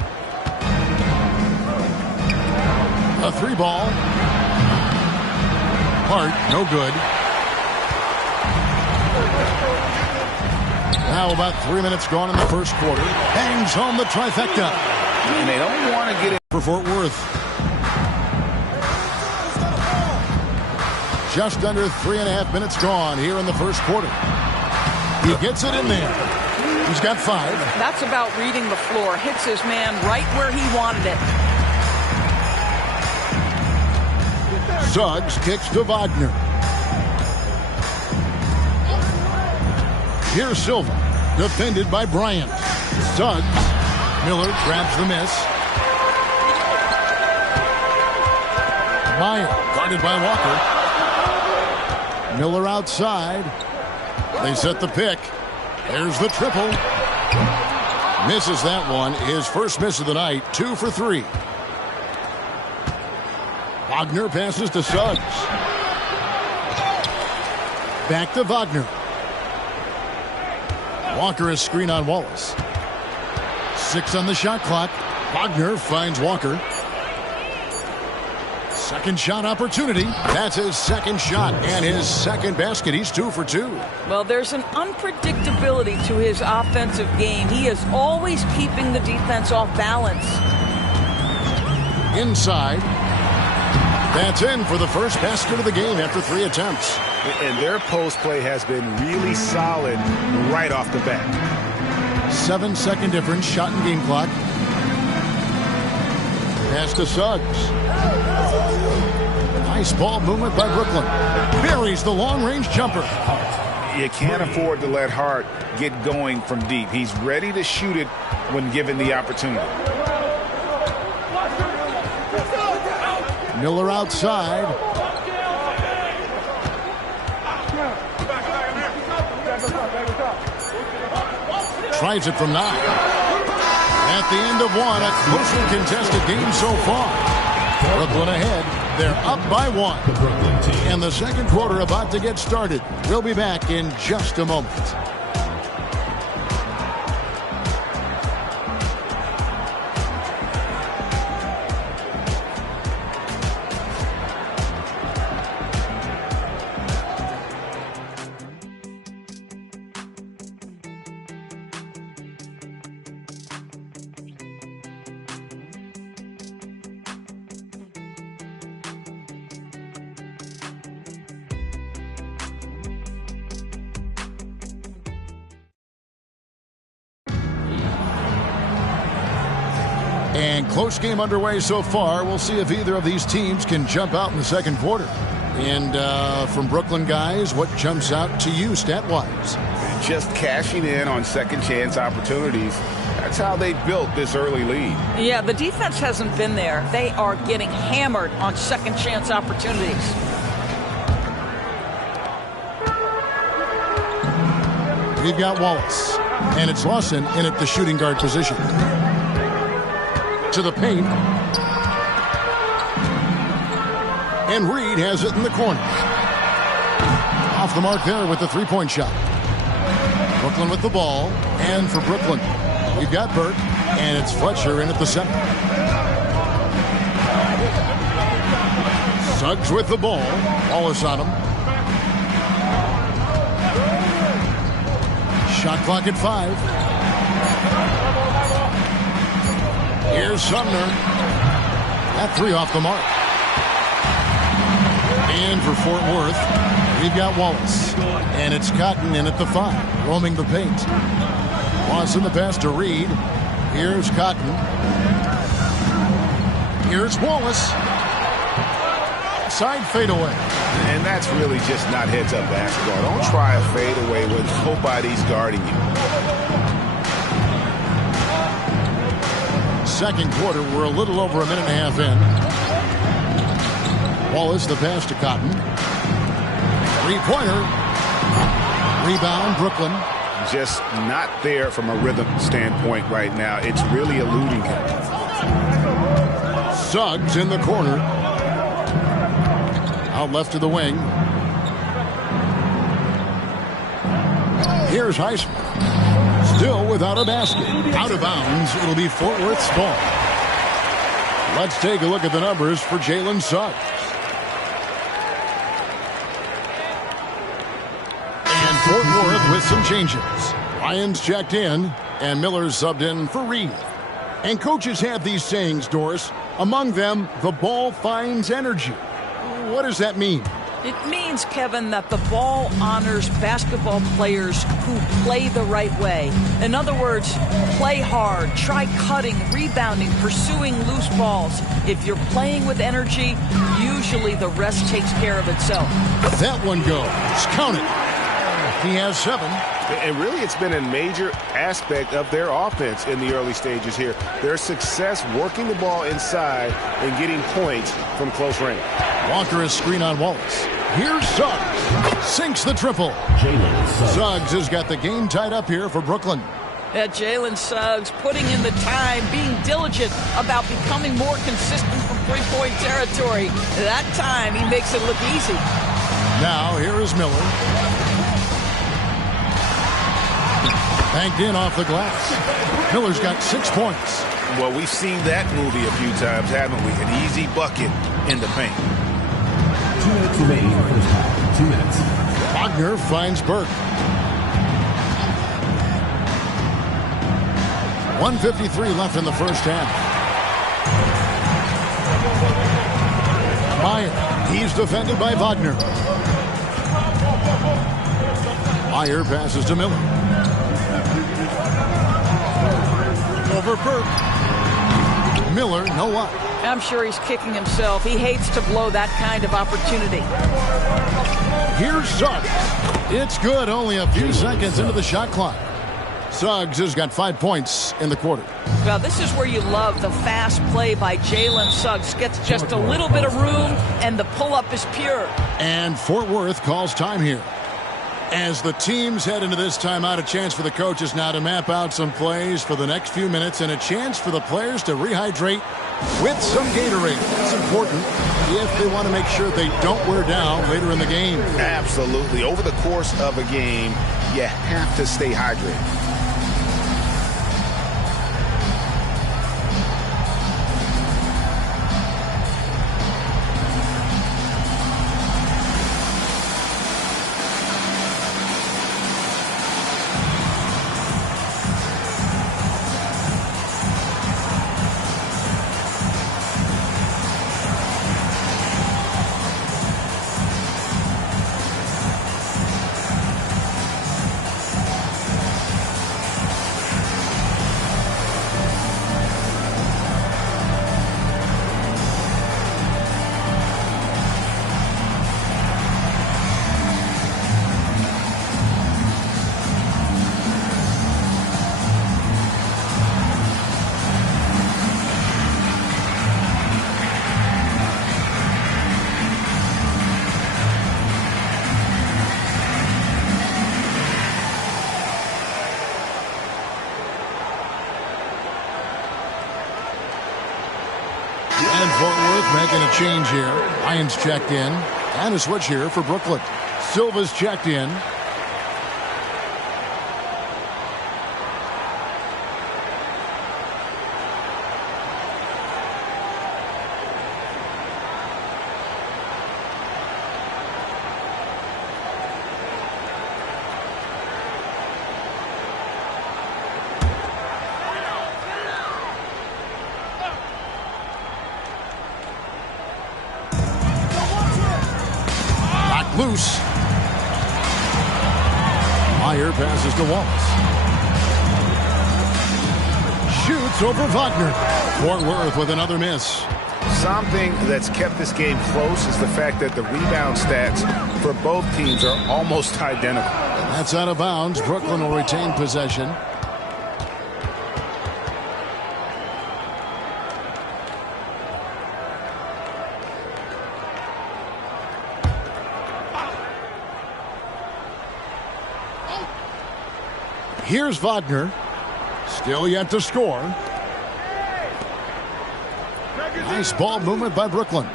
A 3-ball. Hart, no good. Now about 3 minutes gone in the first quarter. Bangs home the trifecta. And they don't want to get it for Fort Worth. Just under 3.5 minutes gone here in the first quarter. He gets it in there. He's got 5. That's about reading the floor. Hits his man right where he wanted it. Suggs kicks to Wagner. Here's Silva. Defended by Bryant. Suggs. Miller grabs the miss. Meyer guarded by Walker. Miller outside. They set the pick. There's the triple. Misses that one. His first miss of the night. 2 for 3. Wagner passes to Suggs. Back to Wagner. Walker is screen on Wallace. 6 on the shot clock. Wagner finds Walker. Second shot opportunity. That's his second shot and his second basket. He's 2 for 2. Well, there's an unpredictability to his offensive game. He is always keeping the defense off balance. Inside. That's in for the first basket of the game after 3 attempts. And their post play has been really solid right off the bat. 7-second difference, shot and game clock. Pass to Suggs. Nice ball movement by Brooklyn. Buries the long-range jumper. You can't afford to let Hart get going from deep. He's ready to shoot it when given the opportunity. Miller outside. Tries it from 9. At the end of 1, a closely contested game so far. Brooklyn ahead. They're up by 1. And the second quarter about to get started. We'll be back in just a moment. And close game underway so far. We'll see if either of these teams can jump out in the second quarter. And from Brooklyn guys, what jumps out to you stat-wise? Just cashing in on second chance opportunities. That's how they built this early lead. Yeah, the defense hasn't been there. They are getting hammered on second chance opportunities. We've got Wallace. And it's Lawson in at the shooting guard position. To the paint. And Reed has it in the corner. Off the mark there with the three-point shot. Brooklyn with the ball. And for Brooklyn, we've got Burke. And it's Fletcher in at the center. Suggs with the ball. Wallace on him. Shot clock at 5. Here's Sumner. That 3 off the mark. And for Fort Worth, we've got Wallace. And it's Cotton in at the 5, roaming the paint. Watson the pass to Reed. Here's Cotton. Here's Wallace. Side fadeaway. And that's really just not heads-up basketball. Don't try a fadeaway when nobody's guarding you. Second quarter, we're a little over a minute and a half in. Wallace the pass to Cotton. Three-pointer. Rebound, Brooklyn. Just not there from a rhythm standpoint right now. It's really eluding him. Suggs in the corner. Out left to the wing. Here's Heisman. Still without a basket. Out of bounds. It'll be Fort Worth's ball. Let's take a look at the numbers for Jalen Suggs. And Fort Worth with some changes. Lyons checked in, and Miller subbed in for Reed. And coaches have these sayings, Doris. Among them, the ball finds energy. What does that mean? It means, Kevin, that the ball honors basketball players who play the right way. In other words, play hard, try cutting, rebounding, pursuing loose balls. If you're playing with energy, usually the rest takes care of itself. That one goes. Count it. He has 7. And really, it's been a major aspect of their offense in the early stages here. Their success working the ball inside and getting points from close range. Walker is screen on Wallace. Here's Suggs. sinks the triple. Suggs has got the game tied up here for Brooklyn. Yeah, Jalen Suggs putting in the time, being diligent about becoming more consistent from three-point territory. That time, he makes it look easy. Now, here is Miller. Banked in off the glass. Miller's got 6 points. Well, we've seen that movie a few times, haven't we? An easy bucket in the paint. 2 minutes remaining in the first half. 2 minutes. Wagner finds Burke. 1:53 left in the first half. Meyer. He's defended by Wagner. Meyer passes to Miller. Over Burke. Miller, no up. I'm sure he's kicking himself. He hates to blow that kind of opportunity. Here's Suggs. It's good, only a few seconds into the shot clock. Suggs has got 5 points in the quarter. Well, this is where you love the fast play by Jalen Suggs. Gets just a little bit of room, and the pull-up is pure. And Fort Worth calls time here. As the teams head into this timeout, a chance for the coaches now to map out some plays for the next few minutes and a chance for the players to rehydrate with some Gatorade. It's important if they want to make sure they don't wear down later in the game. Absolutely. Over the course of a game, you have to stay hydrated. And Fort Worth making a change here. Lyons checked in. And a switch here for Brooklyn. Silva's checked in. Loose. Meyer passes to Wallace. Shoots over Wagner. Fort Worth with another miss. Something that's kept this game close is the fact that the rebound stats for both teams are almost identical. That's out of bounds. Brooklyn will retain possession. Here's Wagner. Still yet to score. Nice ball movement by Brooklyn.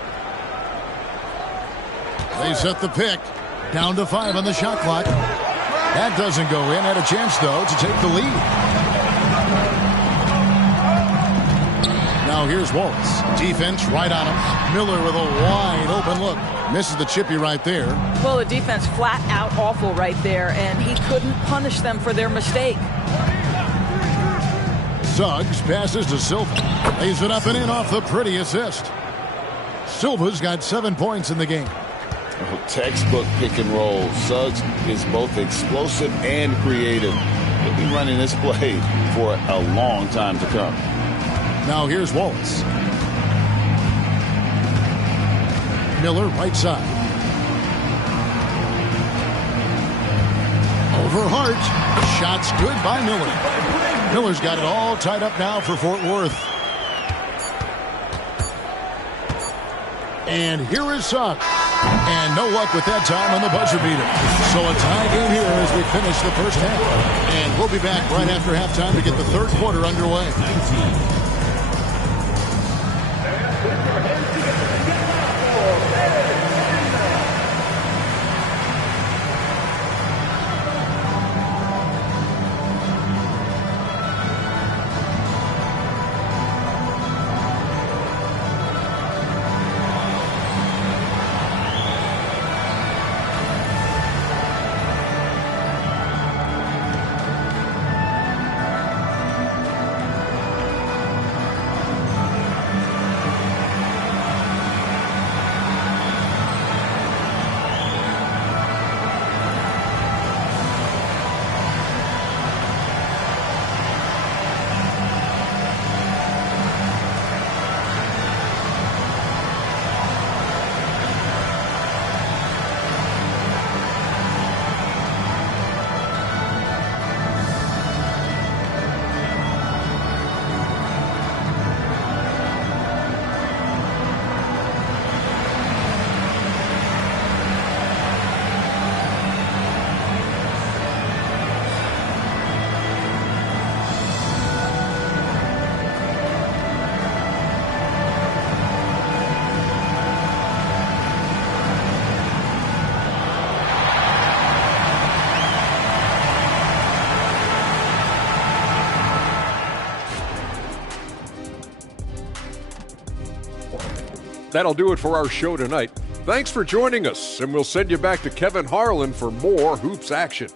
They set the pick. Down to 5 on the shot clock. That doesn't go in. Had a chance, though, to take the lead. Now here's Wallace. Defense right on him. Miller with a wide open look. Misses the chippy right there. Well, the defense flat out awful right there, and he couldn't punish them for their mistake. Suggs passes to Silva. Lays it up and in off the pretty assist. Silva's got 7 points in the game. Textbook pick and roll. Suggs is both explosive and creative. He'll be running this play for a long time to come. Now here's Wallace. Miller right side. Over Hart. Shots good by Miller. Miller's got it all tied up now for Fort Worth. And here is Suggs. And no luck with that time on the buzzer beater. So a tie game here as we finish the first half. And we'll be back right after halftime to get the third quarter underway. That'll do it for our show tonight. Thanks for joining us, and we'll send you back to Kevin Harlan for more hoops action.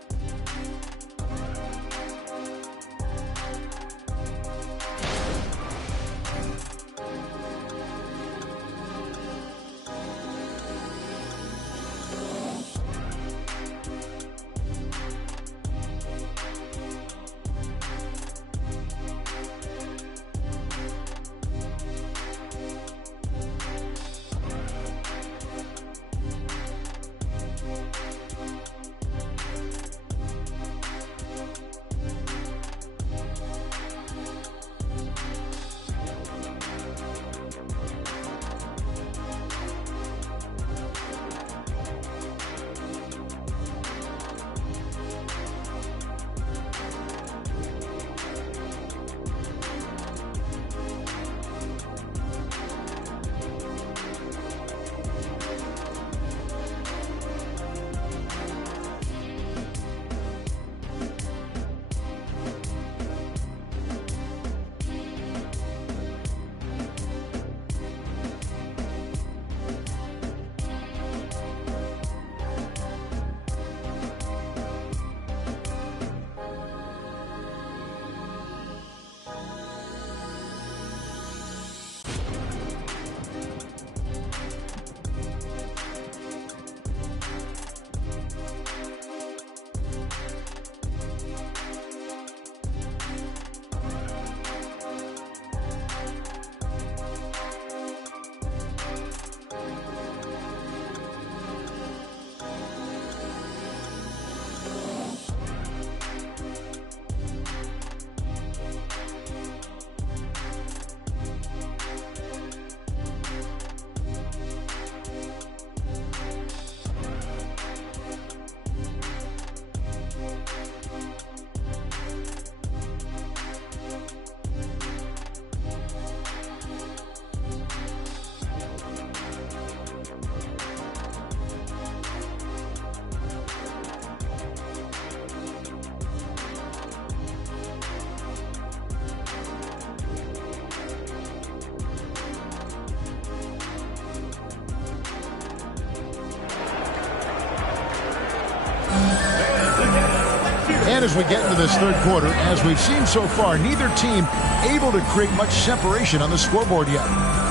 And as we get into this third quarter, as we've seen so far, neither team able to create much separation on the scoreboard yet.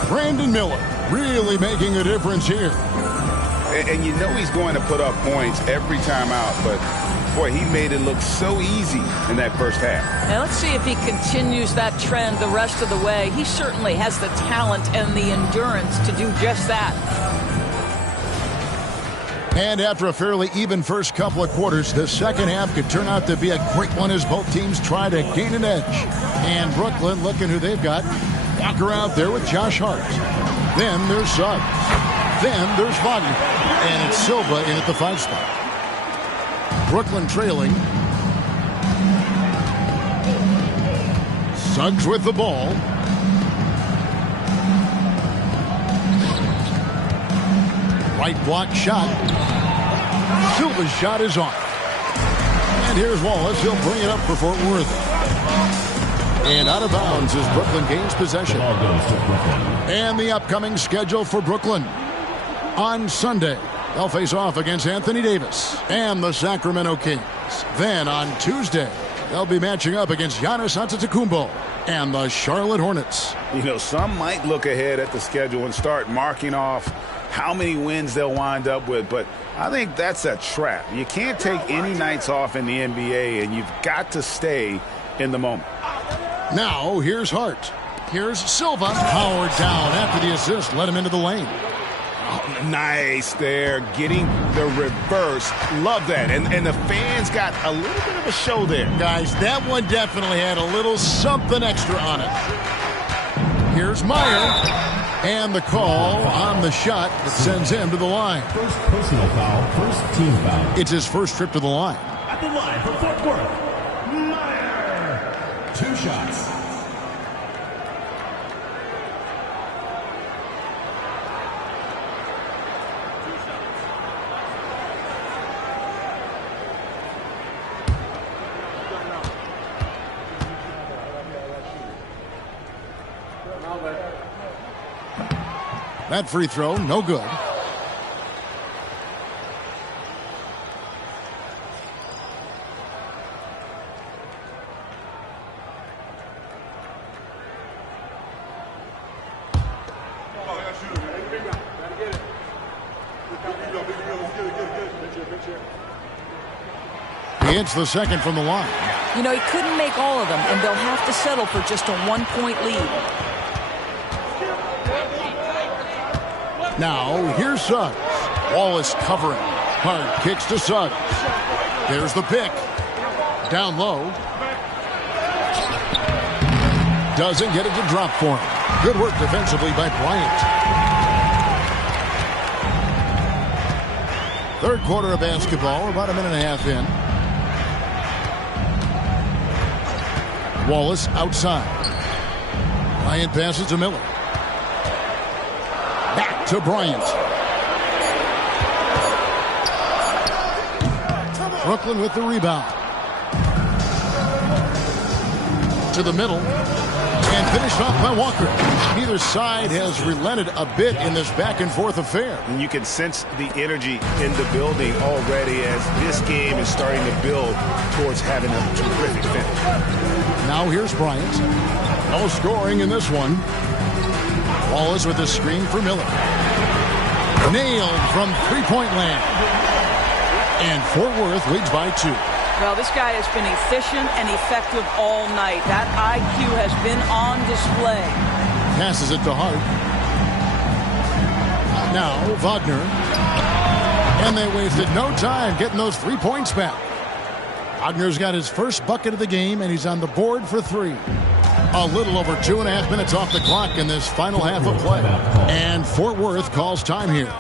Brandon Miller really making a difference here. And you know he's going to put up points every time out, but boy, he made it look so easy in that first half. Now let's see if he continues that trend the rest of the way. He certainly has the talent and the endurance to do just that. And after a fairly even first couple of quarters, the second half could turn out to be a great one as both teams try to gain an edge. And Brooklyn, looking who they've got. Walker out there with Josh Hart. Then there's Suggs. Then there's Wagner. And it's Silva in at the 5 spot. Brooklyn trailing. Suggs with the ball. Right block shot. Silva's shot is on. And here's Wallace. He'll bring it up for Fort Worth. And out of bounds as Brooklyn gains possession. And the upcoming schedule for Brooklyn. On Sunday, they'll face off against Anthony Davis and the Sacramento Kings. Then on Tuesday, they'll be matching up against Giannis Antetokounmpo and the Charlotte Hornets. You know, some might look ahead at the schedule and start marking off how many wins they'll wind up with, but I think that's a trap. You can't take any nights off in the NBA, and you've got to stay in the moment. Now, here's Hart. Here's Silva. Powered down after the assist. Let him into the lane. Oh, nice there. Getting the reverse. Love that. And the fans got a little bit of a show there. Guys, that one definitely had a little something extra on it. Here's Meyer. And the call on the shot that sends him to the line. First personal foul, first team foul. It's his first trip to the line. At the line for Fort Worth, Meyer. 2 shots. That free throw, no good. He hits the second from the line. You know, he couldn't make all of them, and they'll have to settle for just a 1-point lead. Now, here's Suggs. Wallace covering. Hart kicks to Suggs. There's the pick. Down low. Doesn't get it to drop for him. Good work defensively by Bryant. Third quarter of basketball, about a minute and a half in. Wallace outside. Bryant passes to Miller. Back to Bryant. Brooklyn with the rebound. To the middle. And finished off by Walker. Neither side has relented a bit in this back-and-forth affair. And you can sense the energy in the building already as this game is starting to build towards having a terrific finish. Now here's Bryant. No scoring in this one. Wallace with the screen for Miller. Nailed from three-point land. And Fort Worth leads by 2. Well, this guy has been efficient and effective all night. That IQ has been on display. Passes it to Hart. Now Wagner. And they wasted no time getting those 3 points back. Wagner's got his first bucket of the game, and he's on the board for 3. A little over 2.5 minutes off the clock in this final half of play. And Fort Worth calls time here.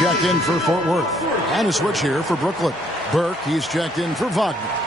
checked in for Fort Worth. And a switch here for Brooklyn. Burke, he's checked in for Wagner.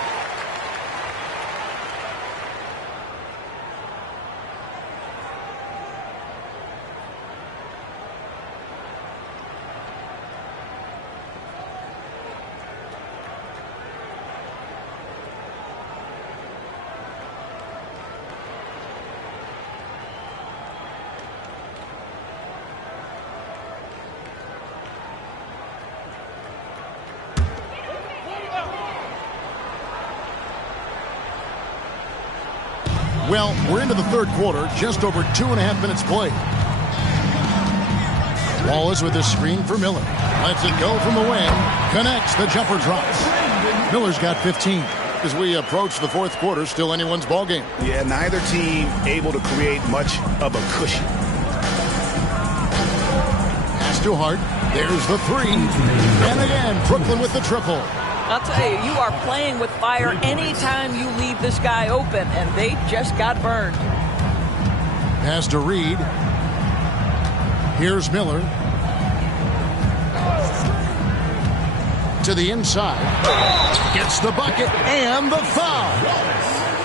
Well, we're into the third quarter, just over 2.5 minutes played. Wallace with a screen for Miller. Lets it go from the wing. Connects. The jumper drops. Miller's got 15. As we approach the fourth quarter, still anyone's ball game. Yeah, neither team able to create much of a cushion. Pass to Hart. There's the three. And again, Brooklyn with the triple. I'll tell you, you are playing with fire anytime you leave this guy open, and they just got burned. Pass to Reed. Here's Miller. To the inside. Gets the bucket and the foul.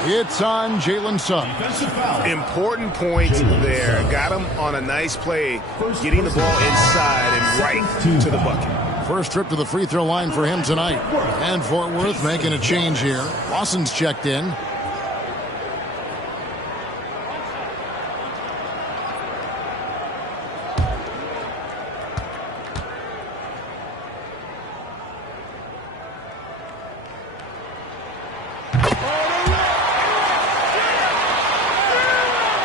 It's on Jalen Suggs. Important point there. Got him on a nice play, getting the ball inside and right to the bucket. First trip to the free throw line for him tonight. And Fort Worth making a change here. Lawson's checked in.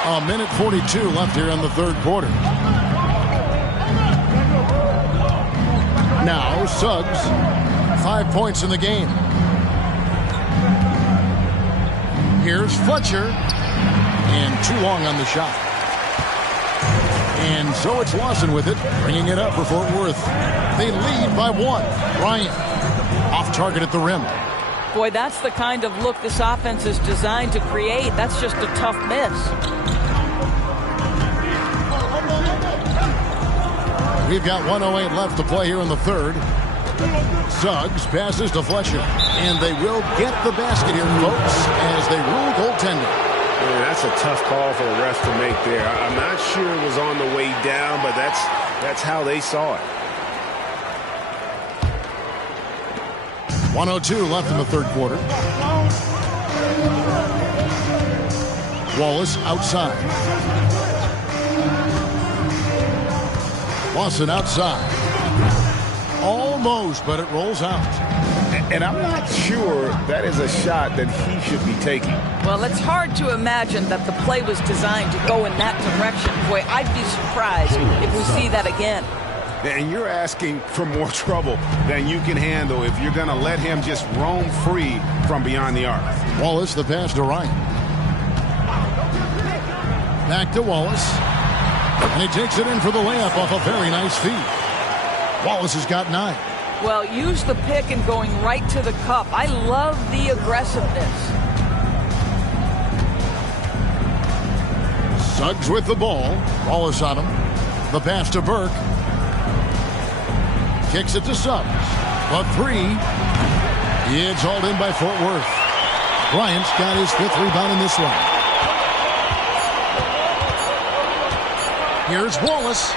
A minute 42 left here in the third quarter. Now Suggs, 5 points in the game. Here's Fletcher, and too long on the shot. And so it's Lawson with it, bringing it up for Fort Worth. They lead by 1. Bryant, off target at the rim. Boy, that's the kind of look this offense is designed to create. That's just a tough miss. We've got 1:08 left to play here in the third. Suggs passes to Fletcher. And they will get the basket here, folks, as they rule goaltending. Yeah, that's a tough call for the ref to make there. I'm not sure it was on the way down, but that's how they saw it. 1:02 left in the third quarter. Wallace outside. Lawson outside. Almost, but it rolls out. And I'm not sure that is a shot that he should be taking. Well, it's hard to imagine that the play was designed to go in that direction. Boy, I'd be surprised if we see that again. And you're asking for more trouble than you can handle if you're going to let him just roam free from beyond the arc. Wallace, the pass to Ryan. Back to Wallace. And he takes it in for the layup off a very nice feed. Wallace has got 9. Well, use the pick and going right to the cup. I love the aggressiveness. Suggs with the ball. Wallace on him. The pass to Burke. Kicks it to Suggs. A 3. It's hauled in by Fort Worth. Bryant's got his 5th rebound in this one. Here's Wallace.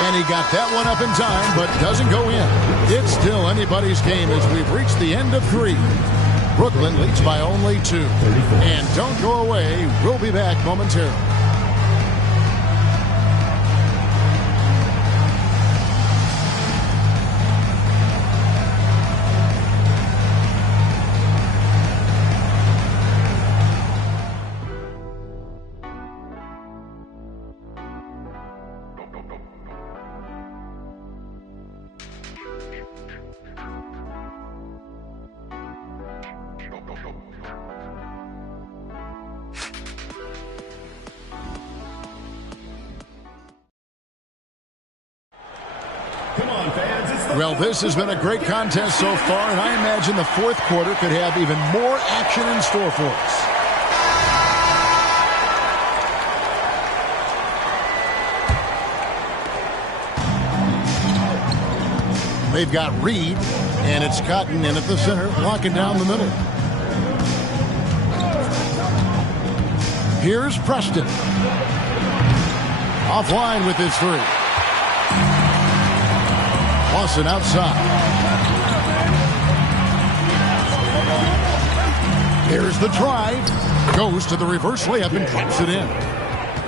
And he got that one up in time, but doesn't go in. It's still anybody's game as we've reached the end of 3. Brooklyn leads by only 2. And don't go away. We'll be back momentarily. Well, this has been a great contest so far, and I imagine the fourth quarter could have even more action in store for us. They've got Reed, and it's Cotton in at the center, locking down the middle. Here's Preston. Offline with his three. Lawson outside. Here's the drive. Goes to the reverse layup and drops it in.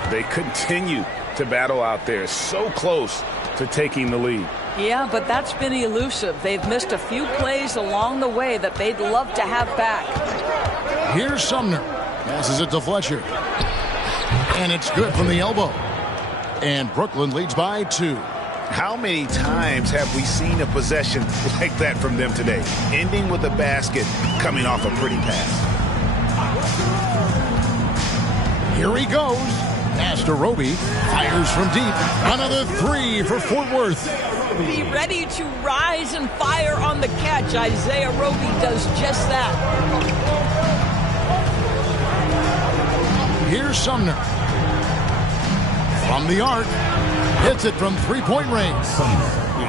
They continue to battle out there, so close to taking the lead. Yeah, but that's been elusive. They've missed a few plays along the way that they'd love to have back. Here's Sumner. Passes it to Fletcher. And it's good from the elbow. And Brooklyn leads by 2. How many times have we seen a possession like that from them today? Ending with a basket, coming off a pretty pass. Here he goes. Pass to Roby. Fires from deep. Another 3 for Fort Worth. Be ready to rise and fire on the catch. Isaiah Roby does just that. Here's Sumner. From the arc. Hits it from three-point range.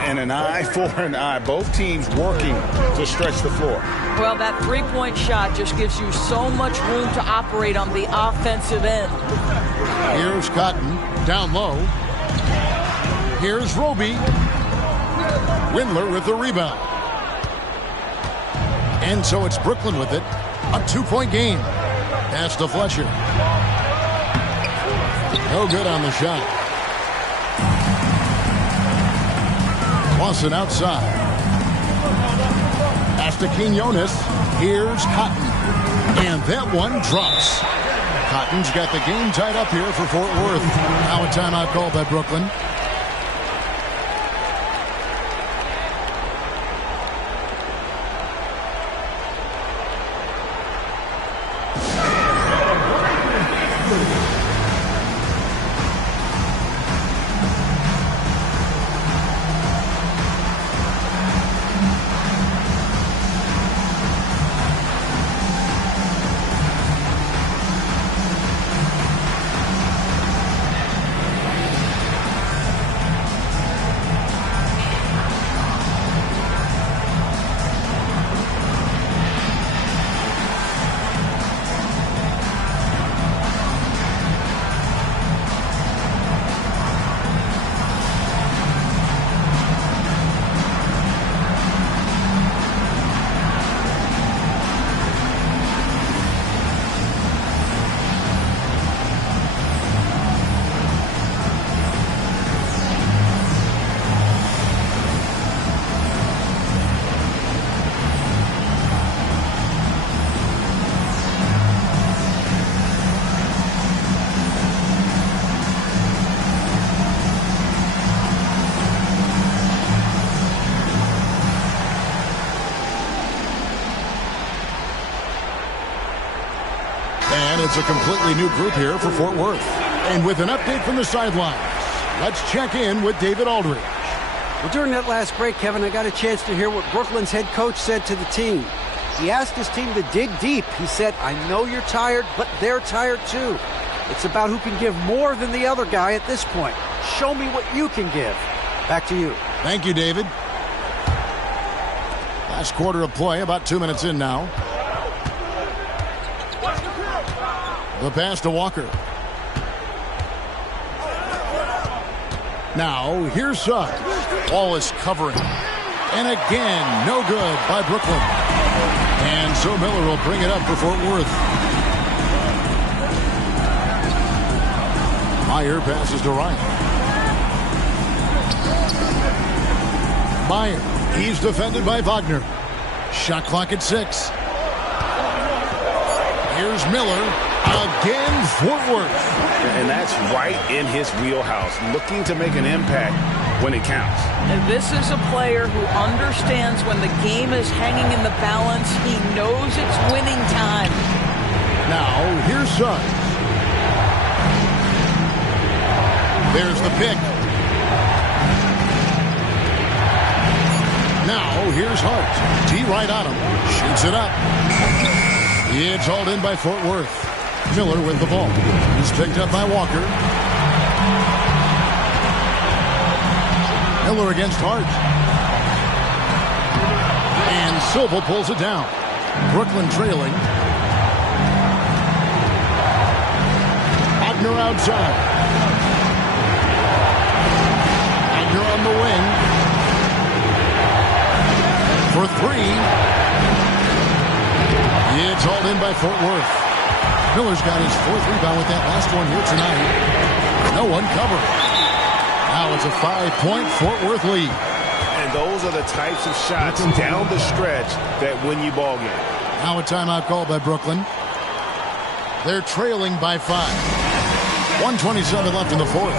And an eye for an eye. Both teams working to stretch the floor. Well, that three-point shot just gives you so much room to operate on the offensive end. Here's Cotton. Down low. Here's Roby. Windler with the rebound. And so it's Brooklyn with it. A 2-point game. Pass to Fletcher. No good on the shot. Lawson outside. Pass to Quinones. Here's Cotton. And that one drops. Cotton's got the game tied up here for Fort Worth. Now a timeout called by Brooklyn. It's a completely new group here for Fort Worth. And with an update from the sidelines, let's check in with David Aldridge. Well, during that last break, Kevin, I got a chance to hear what Brooklyn's head coach said to the team. He asked his team to dig deep. He said, I know you're tired, but they're tired too. It's about who can give more than the other guy at this point. Show me what you can give. Back to you. Thank you, David. Last quarter of play, about 2 minutes in now. The pass to Walker. Now, here's Suggs. Wallace covering. And again, no good by Brooklyn. And so Miller will bring it up for Fort Worth. Meyer passes to Ryan. Meyer, he's defended by Wagner. Shot clock at 6. Here's Miller. Again, Fort Worth. And that's right in his wheelhouse, looking to make an impact when it counts. And this is a player who understands when the game is hanging in the balance. He knows it's winning time. Now, here's Suggs. There's the pick. Now, here's Hart. T right on him. Shoots it up. It's hauled in by Fort Worth. Miller with the ball. He's picked up by Walker. Miller against Hart. Silva pulls it down. Brooklyn trailing. Wagner outside. Wagner on the wing. For three. It's hauled in by Fort Worth. Miller's got his 4th rebound with that last one here tonight. No one covered. Now it's a 5-point Fort Worth lead. And those are the types of shots down the stretch that win you ball games. Now a timeout called by Brooklyn. They're trailing by 5. 1:27 left in the 4th.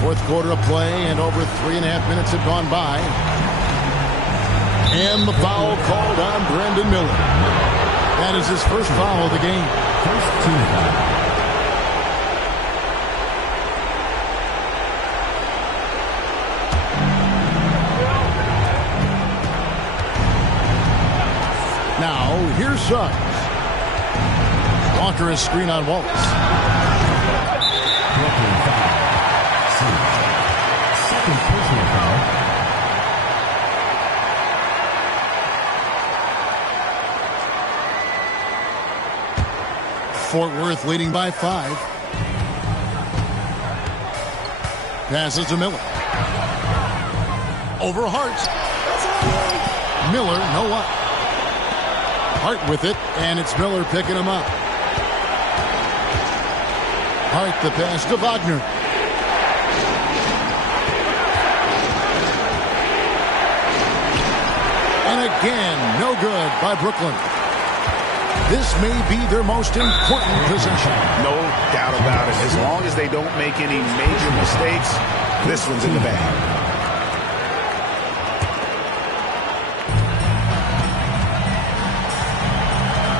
Fourth quarter of play, and over 3.5 minutes have gone by. And the foul called on Brandon Miller. That is his first foul of the game. First team foul. Now, here's Suggs. Walker is screen on Wallace. Brooklyn foul. Second personal foul. Fort Worth leading by 5. Passes to Miller. Over Hart. Miller, no up. Hart with it, and it's Miller picking him up. Hart the pass to Wagner. And again, no good by Brooklyn. This may be their most important possession. No doubt about it. As long as they don't make any major mistakes, this one's in the bag.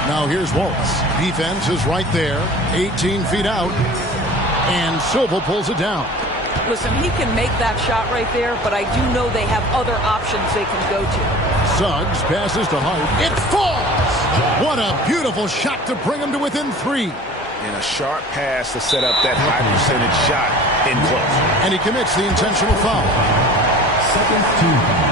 Now here's Wallace. Defense is right there, 18 feet out, and Silva pulls it down. Listen, he can make that shot right there, but I do know they have other options they can go to. Suggs passes to Hart. It falls! What a beautiful shot to bring him to within 3. And a sharp pass to set up that high percentage shot in close. And he commits the intentional foul. Second team foul.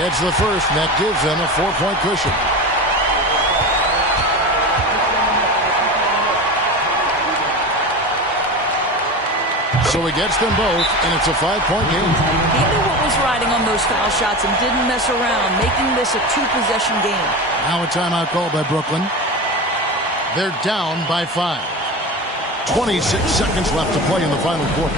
Gets the first, and that gives them a 4-point cushion. So he gets them both, and it's a 5-point game. He knew what was riding on those foul shots and didn't mess around, making this a 2-possession game. Now a timeout called by Brooklyn. They're down by 5. 26 seconds left to play in the final quarter.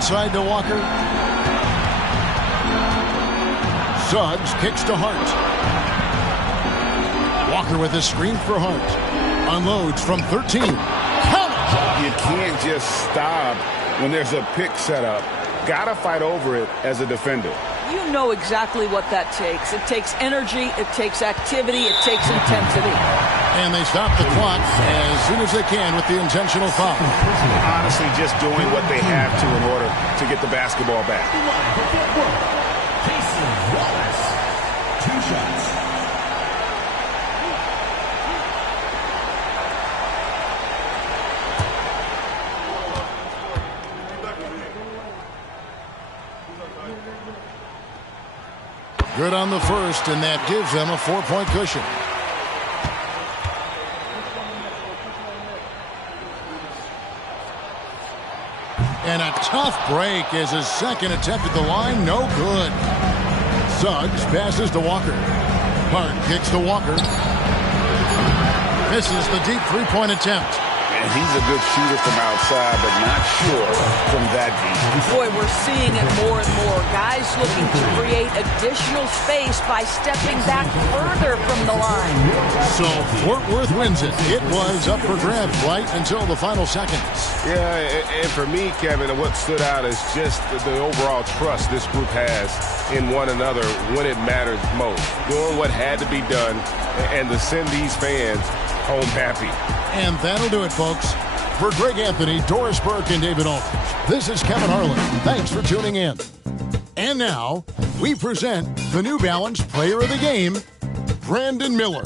Side to Walker. Suggs kicks to Hart. Walker with a screen for Hart. Unloads from 13. Count it! You can't just stop when there's a pick set up. Gotta fight over it as a defender. You know exactly what that takes. It takes energy, it takes activity, it takes intensity. And they stop the clock as soon as they can with the intentional foul. Honestly, just doing what they have to in order to get the basketball back. Jason Wallace, 2 shots. Good on the first, and that gives them a 4-point cushion. And a tough break as his second attempt at the line, no good. Suggs passes to Walker. Hart kicks to Walker. Misses the deep 3-point attempt. And he's a good shooter from outside, but not sure from that deep. Boy, we're seeing it more and more. Guys looking to create additional space by stepping back further from the line. So Fort Worth wins it. It was up for grabs right until the final seconds. Yeah, and for me, Kevin, what stood out is just the overall trust this group has in one another when it matters most. Doing what had to be done and to send these fans home happy. And that'll do it, folks. For Greg Anthony, Doris Burke, and David Aldridge, this is Kevin Harlan. Thanks for tuning in. And now, we present the New Balance Player of the Game, Brandon Miller.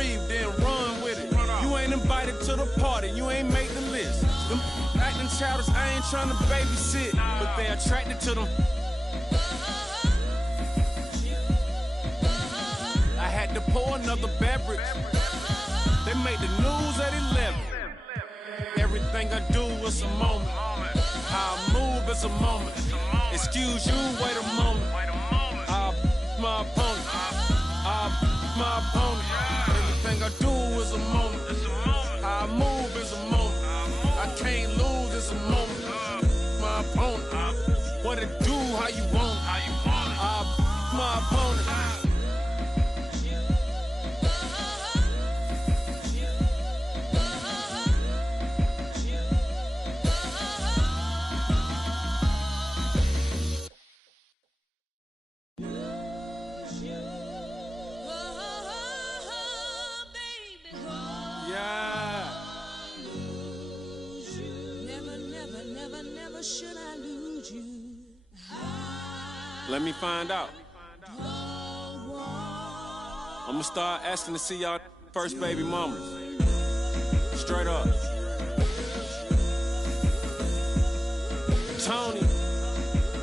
Then run with it. You ain't invited to the party. You ain't made the list. Them acting childish, I ain't trying to babysit, but they attracted to them. I had to pour another beverage. They made the news at 11. Everything I do is a moment. How I move is a moment. Excuse you, wait a moment. My opponent. My opponent. Everything I do is a moment. How I move is a moment. I can't lose, it's a moment. My opponent. What it do, how you want it. My opponent. Let me find out. I'm gonna start asking to see y'all first baby mamas. Straight up. Tony.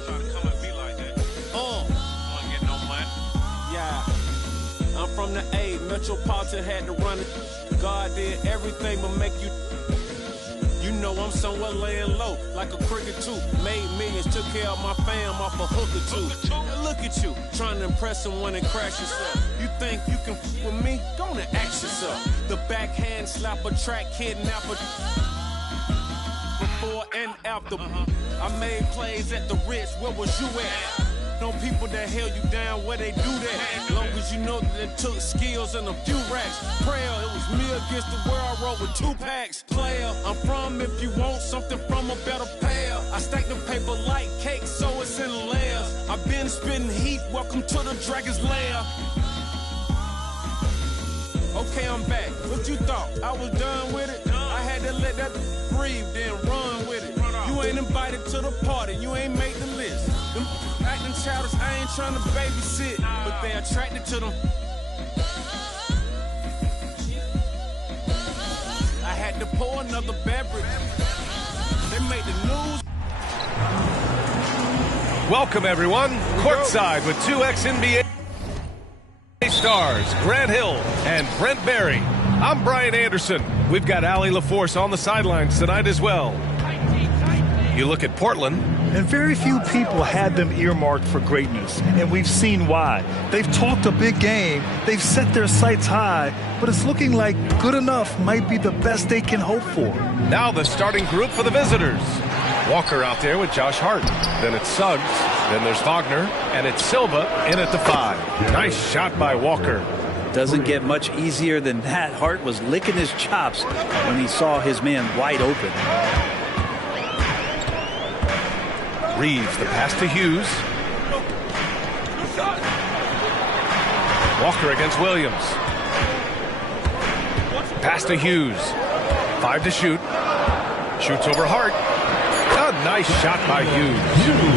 Trying to come and be like that. Wanna get no money? Yeah. I'm from the A. Metropolitan had to run it. God did everything but make you. You know I'm somewhere laying low, like a cricket too. Made millions, took care of my fam off a hook or two. Now look at you, trying to impress someone and crash yourself. You think you can f with me? Go on and ask yourself. The backhand slapper, track kidnapper. Before and after. I made plays at the Ritz, where was you at? No people that held you down, where they do that. Long as you know that it took skills and a few racks. Prayer, it was me against the world, I rolled with 2 packs. Player, I'm from if you want something from a better pair. I stack the paper like cake, so it's in layers. I've been spitting heat, welcome to the dragon's lair. Okay, I'm back. What you thought? I was done with it? I had to let that breathe, then run with it. You ain't invited to the party, you ain't make the list. Them acting childish, I ain't trying to babysit, but they attracted to them. I had to pour another beverage. They made the news. Welcome, everyone. Courtside with 2 ex-NBA stars, Grant Hill and Brent Barry. I'm Brian Anderson. We've got Allie LaForce on the sidelines tonight as well. You look at Portland. And very few people had them earmarked for greatness, and we've seen why. They've talked a big game, they've set their sights high, but it's looking like good enough might be the best they can hope for. Now the starting group for the visitors. Walker out there with Josh Hart. Then it's Suggs. Then there's Wagner. And it's Silva in at the 5. Nice shot by Walker. Doesn't get much easier than that. Hart was licking his chops when he saw his man wide open. Reeves, the pass to Hughes. Walker against Williams. Pass to Hughes. 5 to shoot. Shoots over Hart. A nice shot by Hughes.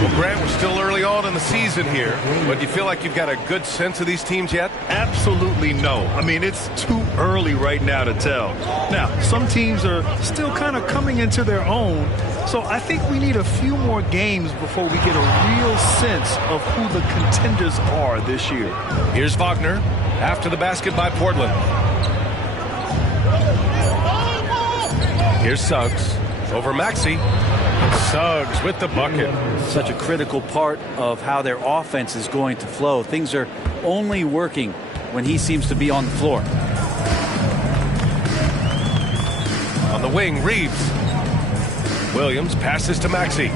Well, Grant, we're still early on in the season here, but do you feel like you've got a good sense of these teams yet? Absolutely no. I mean, it's too early right now to tell. Now, some teams are still kind of coming into their own, so I think we need a few more games before we get a real sense of who the contenders are this year. Here's Wagner after the basket by Portland. Here's Suggs over Maxey. Suggs with the bucket. Such a critical part of how their offense is going to flow. Things are only working when he seems to be on the floor. On the wing, Reeves. Williams passes to Maxey.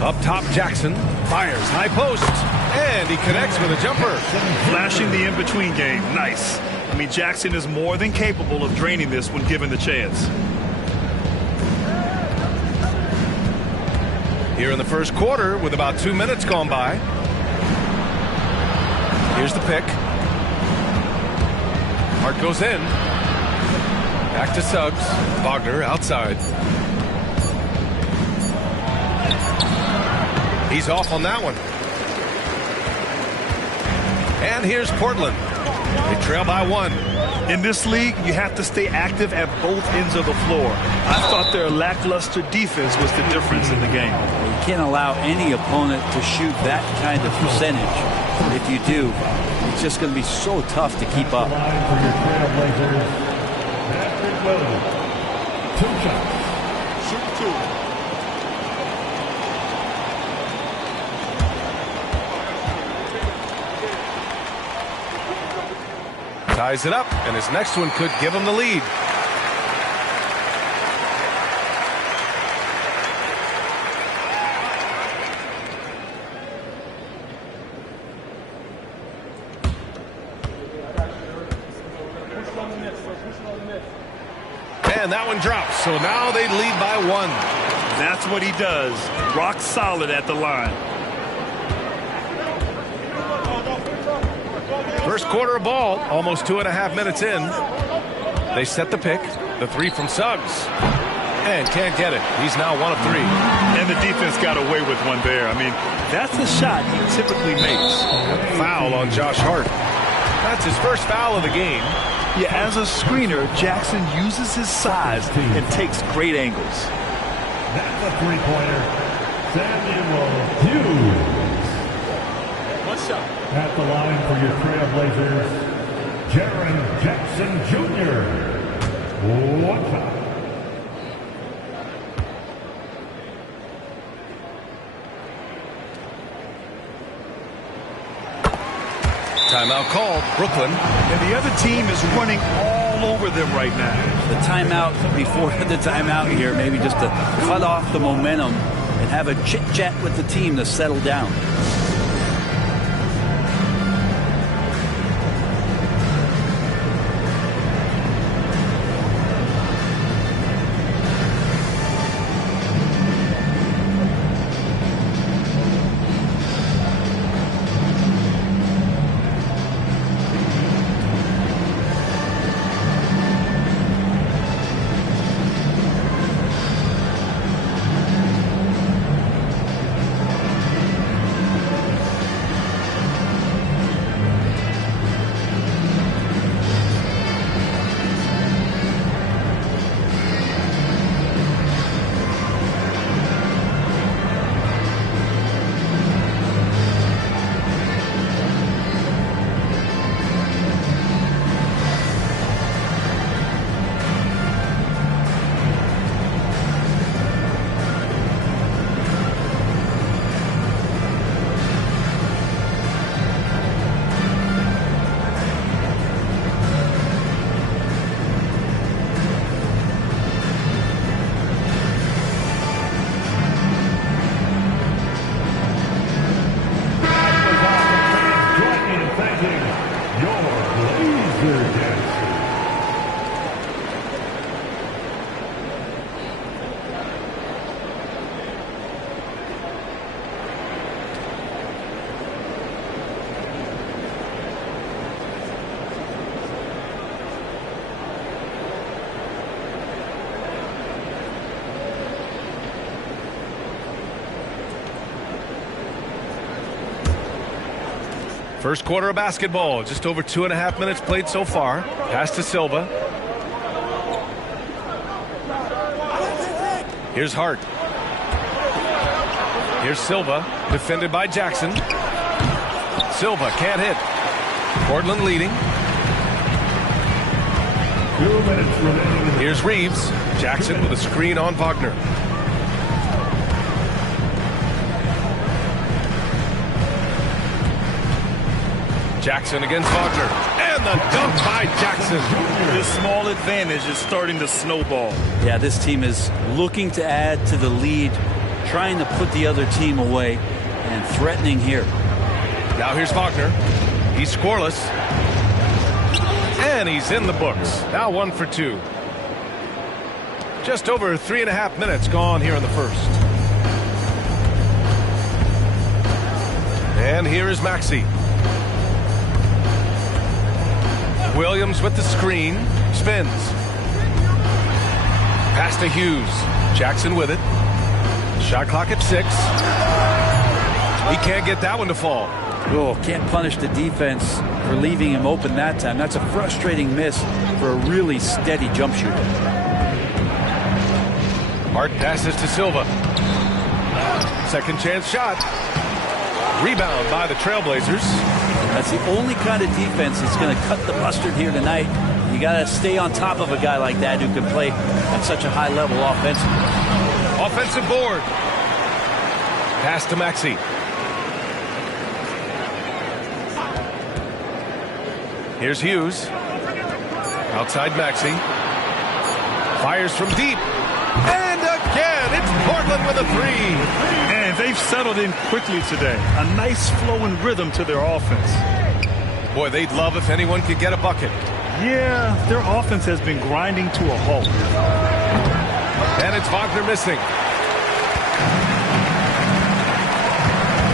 Up top, Jackson fires high post, and he connects with a jumper. Flashing the in-between game. Nice. I mean, Jackson is more than capable of draining this when given the chance. Here in the first quarter with about 2 minutes gone by. Here's the pick. Hart goes in. Back to Suggs. Wagner outside. He's off on that one. And here's Portland. They trail by 1. In this league, you have to stay active at both ends of the floor. I thought their lackluster defense was the difference in the game. You can't allow any opponent to shoot that kind of percentage. If you do, it's just going to be so tough to keep up. For your Trailblazers, Patrick Williams. 2 shots. Shoot 2. Ties it up, and his next one could give him the lead. And that one drops, so now they lead by 1. That's what he does. Rock solid at the line. First quarter of ball, almost 2.5 minutes in. They set the pick. The 3 from Suggs. And can't get it. He's now 1 of 3. And the defense got away with one there. I mean, that's the shot he typically makes. Foul on Josh Hart. That's his first foul of the game. Yeah, as a screener, Jackson uses his size and takes great angles. That's a 3-pointer. Samuel Hughes. What's up? At the line for your Trailblazers, Jaren Jackson Jr. 1 shot. Timeout called, Brooklyn. And the other team is running all over them right now. The timeout before the timeout here, maybe just to cut off the momentum and have a chit-chat with the team to settle down. First quarter of basketball, just over 2.5 minutes played so far. Pass to Silva. Here's Hart. Here's Silva, defended by Jackson. Silva can't hit. Portland leading. 2 minutes remaining. Here's Reeves. Jackson with a screen on Wagner. Jackson against Wagner. And the dunk by Jackson. This small advantage is starting to snowball. Yeah, this team is looking to add to the lead, trying to put the other team away, and threatening here. Now here's Wagner. He's scoreless. And he's in the books. Now 1 for 2. Just over 3.5 minutes gone here in the first. And here is Maxey. Williams with the screen. Spins. Pass to Hughes. Jackson with it. Shot clock at 6. He can't get that one to fall. Oh, can't punish the defense for leaving him open that time. That's a frustrating miss for a really steady jump shooter. Hart passes to Silva. Second chance shot. Rebound by the Trailblazers. That's the only kind of defense that's going to cut the mustard here tonight. You got to stay on top of a guy like that who can play at such a high level offensively. Offensive board. Pass to Maxey. Here's Hughes. Outside Maxey. Fires from deep. And again, it's Portland with a three. And they've settled in quickly today. A nice flowing rhythm to their offense. Boy, they'd love if anyone could get a bucket. Yeah, their offense has been grinding to a halt. And it's Wagner missing.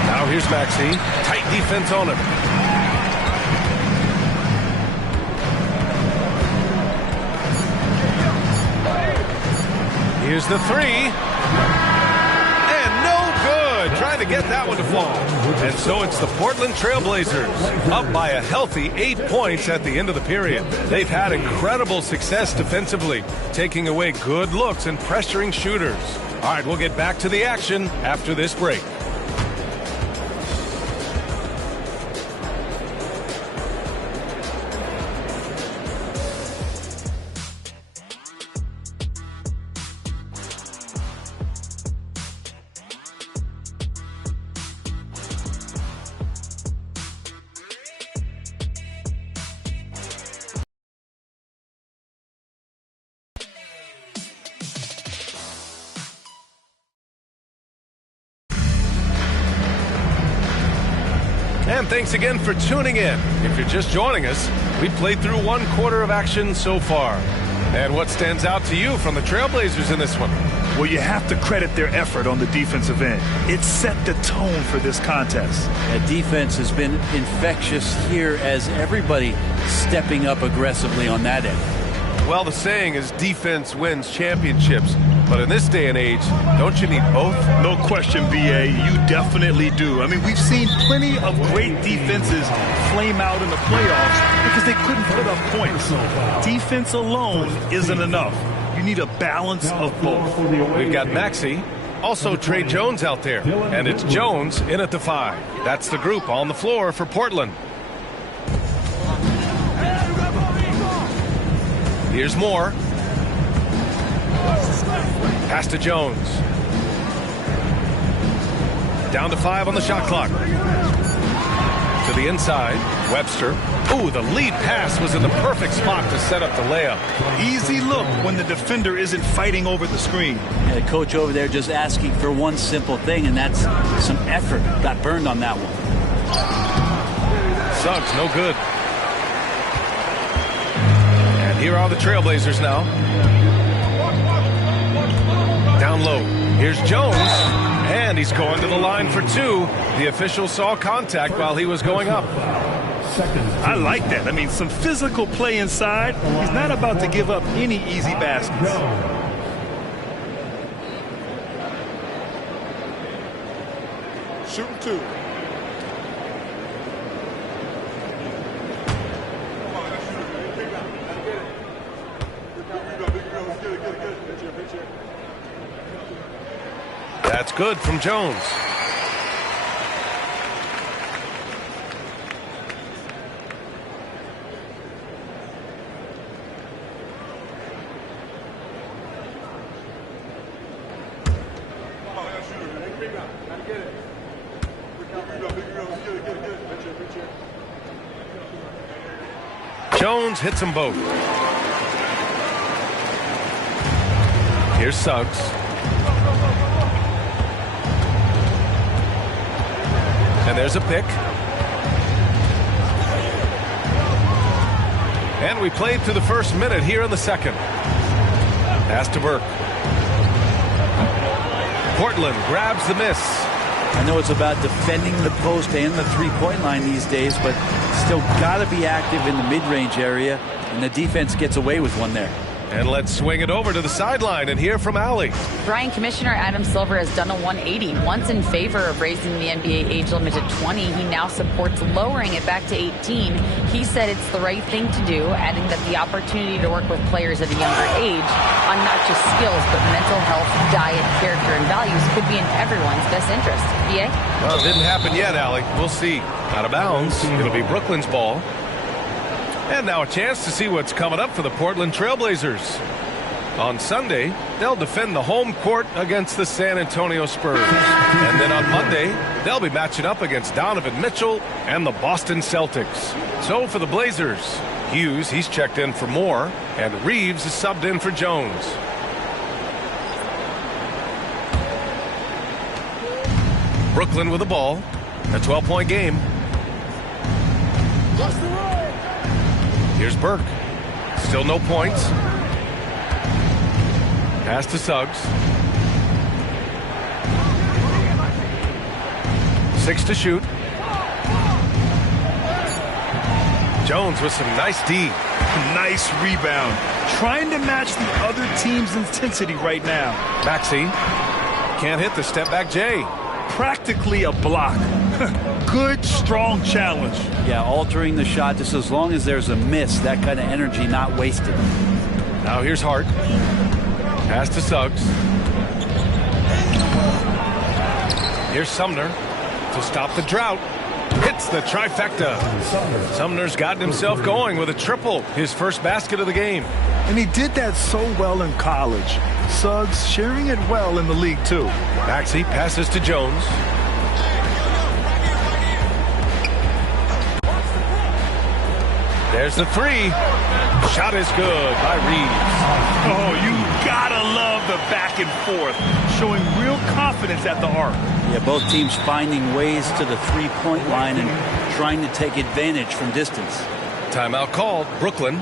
Now here's Maxey. Tight defense on him. Here's the three. And no good. Trying to get that one to fall. And so it's the Portland Trailblazers up by a healthy 8 points at the end of the period. They've had incredible success defensively, taking away good looks and pressuring shooters. All right, we'll get back to the action after this break. And thanks again for tuning in. If you're just joining us, we played through 1 quarter of action so far. And what stands out to you from the Trailblazers in this one? Well, you have to credit their effort on the defensive end. It set the tone for this contest. The defense has been infectious here as everybody stepping up aggressively on that end. Well, the saying is defense wins championships. But in this day and age, don't you need both? No question, B.A. You definitely do. I mean, we've seen plenty of great defenses flame out in the playoffs because they couldn't put up points. Defense alone isn't enough. You need a balance of both. We've got Maxey, also Trey Jones out there. And it's Jones in at the 5. That's the group on the floor for Portland. Here's Moore. Pass to Jones. Down to 5 on the shot clock. To the inside, Webster. Ooh, the lead pass was in the perfect spot to set up the layup. Easy look when the defender isn't fighting over the screen. Yeah, the coach over there just asking for one simple thing, and that's some effort. Got burned on that one. Suggs, no good. And here are the Trailblazers now. Down low. Here's Jones. And he's going to the line for 2. The official saw contact while he was going up. I like that. I mean, some physical play inside. He's not about to give up any easy baskets. Shooting 2. That's good from Jones. Jones hits them both. Here's Suggs. And there's a pick. And we played through the first minute here in the second. Pass to Burke. Portland grabs the miss. I know it's about defending the post and the three-point line these days, but still got to be active in the mid-range area, and the defense gets away with one there. And let's swing it over to the sideline and hear from Allie. Brian, Commissioner Adam Silver has done a 180. Once in favor of raising the NBA age limit to 20, he now supports lowering it back to 18. He said it's the right thing to do, adding that the opportunity to work with players at a younger age on not just skills, but mental health, diet, character, and values could be in everyone's best interest. BA? Well, it didn't happen yet, Allie. We'll see. Out of bounds. It'll be Brooklyn's ball. And now a chance to see what's coming up for the Portland Trailblazers. On Sunday, they'll defend the home court against the San Antonio Spurs. And then on Monday, they'll be matching up against Donovan Mitchell and the Boston Celtics. So for the Blazers, Hughes, he's checked in for Moore, and Reeves is subbed in for Jones. Brooklyn with the ball. A 12-point game. Here's Burke. Still no points. Pass to Suggs. 6 to shoot. Jones with some nice D. Nice rebound. Trying to match the other team's intensity right now. Maxey can't hit the step back J. Practically a block. Good, strong challenge. Yeah, altering the shot just as long as there's a miss. That kind of energy not wasted. Now here's Hart. Pass to Suggs. Here's Sumner to stop the drought. Hits the trifecta. Sumner's gotten himself going with a triple. His first basket of the game. And he did that so well in college. Suggs sharing it well in the league, too. Maxey passes to Jones. There's the three. Shot is good by Reeves. Oh, you gotta love the back and forth. Showing real confidence at the arc. Yeah, both teams finding ways to the three-point line and trying to take advantage from distance. Timeout called. Brooklyn.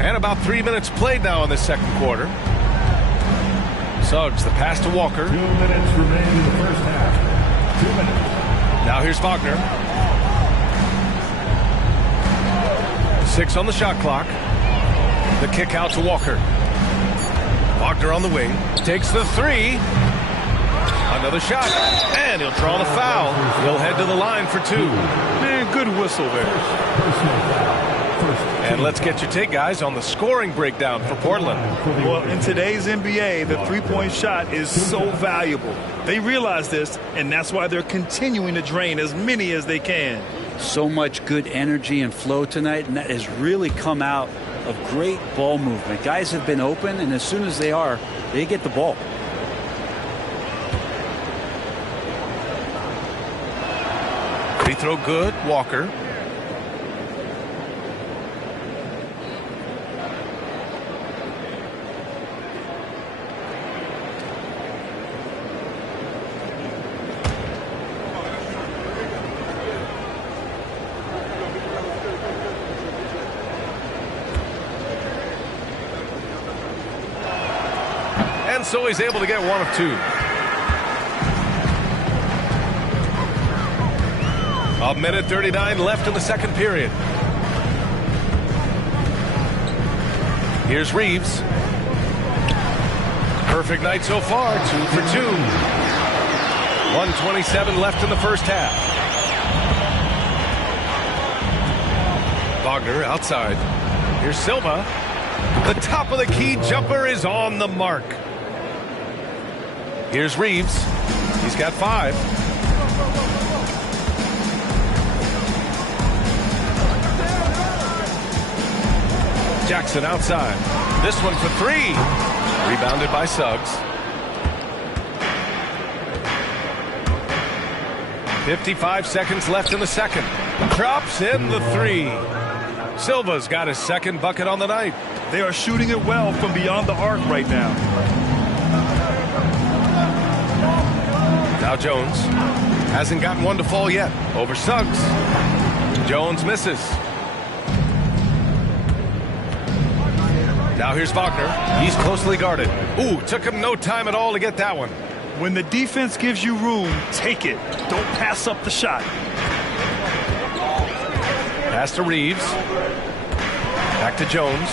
And about 3 minutes played now in the second quarter. Suggs, the pass to Walker. 2 minutes remain in the first half. 2 minutes. Now here's Wagner. 6 on the shot clock. The kick out to Walker. Wagner on the wing. Takes the three. Another shot. And he'll draw the foul. He'll head to the line for 2. Man, good whistle there. And let's get your take, guys, on the scoring breakdown for Portland. Well, in today's NBA, the three-point shot is so valuable. They realize this, and that's why they're continuing to drain as many as they can. So much good energy and flow tonight, and that has really come out of great ball movement. Guys have been open, and as soon as they are, they get the ball. Free throw good, Walker. And so he's able to get one of two. A minute 39 left in the second period. Here's Reeves. Perfect night so far, 2 for 2. 1:27 left in the first half. Wagner outside. Here's Silva. The top of the key jumper is on the mark. Here's Reeves. He's got 5. Jackson outside. This one for 3. Rebounded by Suggs. 55 seconds left in the second. Drops in the 3. Silva's got his second bucket on the night. They are shooting it well from beyond the arc right now. Now Jones hasn't gotten one to fall yet. Over Suggs. Jones misses. Now here's Wagner. He's closely guarded. Ooh, took him no time at all to get that one. When the defense gives you room, take it. Don't pass up the shot. Pass to Reeves. Back to Jones.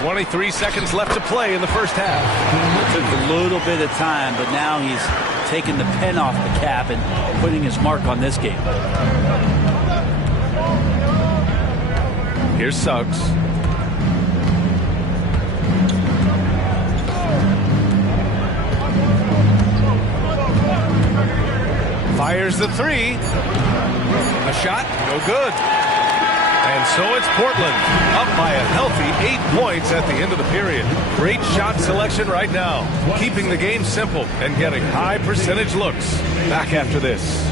23 seconds left to play in the first half. It took a little bit of time, but now he's taking the pen off the cap and putting his mark on this game. Here's Suggs. Fires the 3. A shot, no good. And so it's Portland, up by a healthy 8 points at the end of the period. Great shot selection right now, keeping the game simple and getting high percentage looks. Back after this.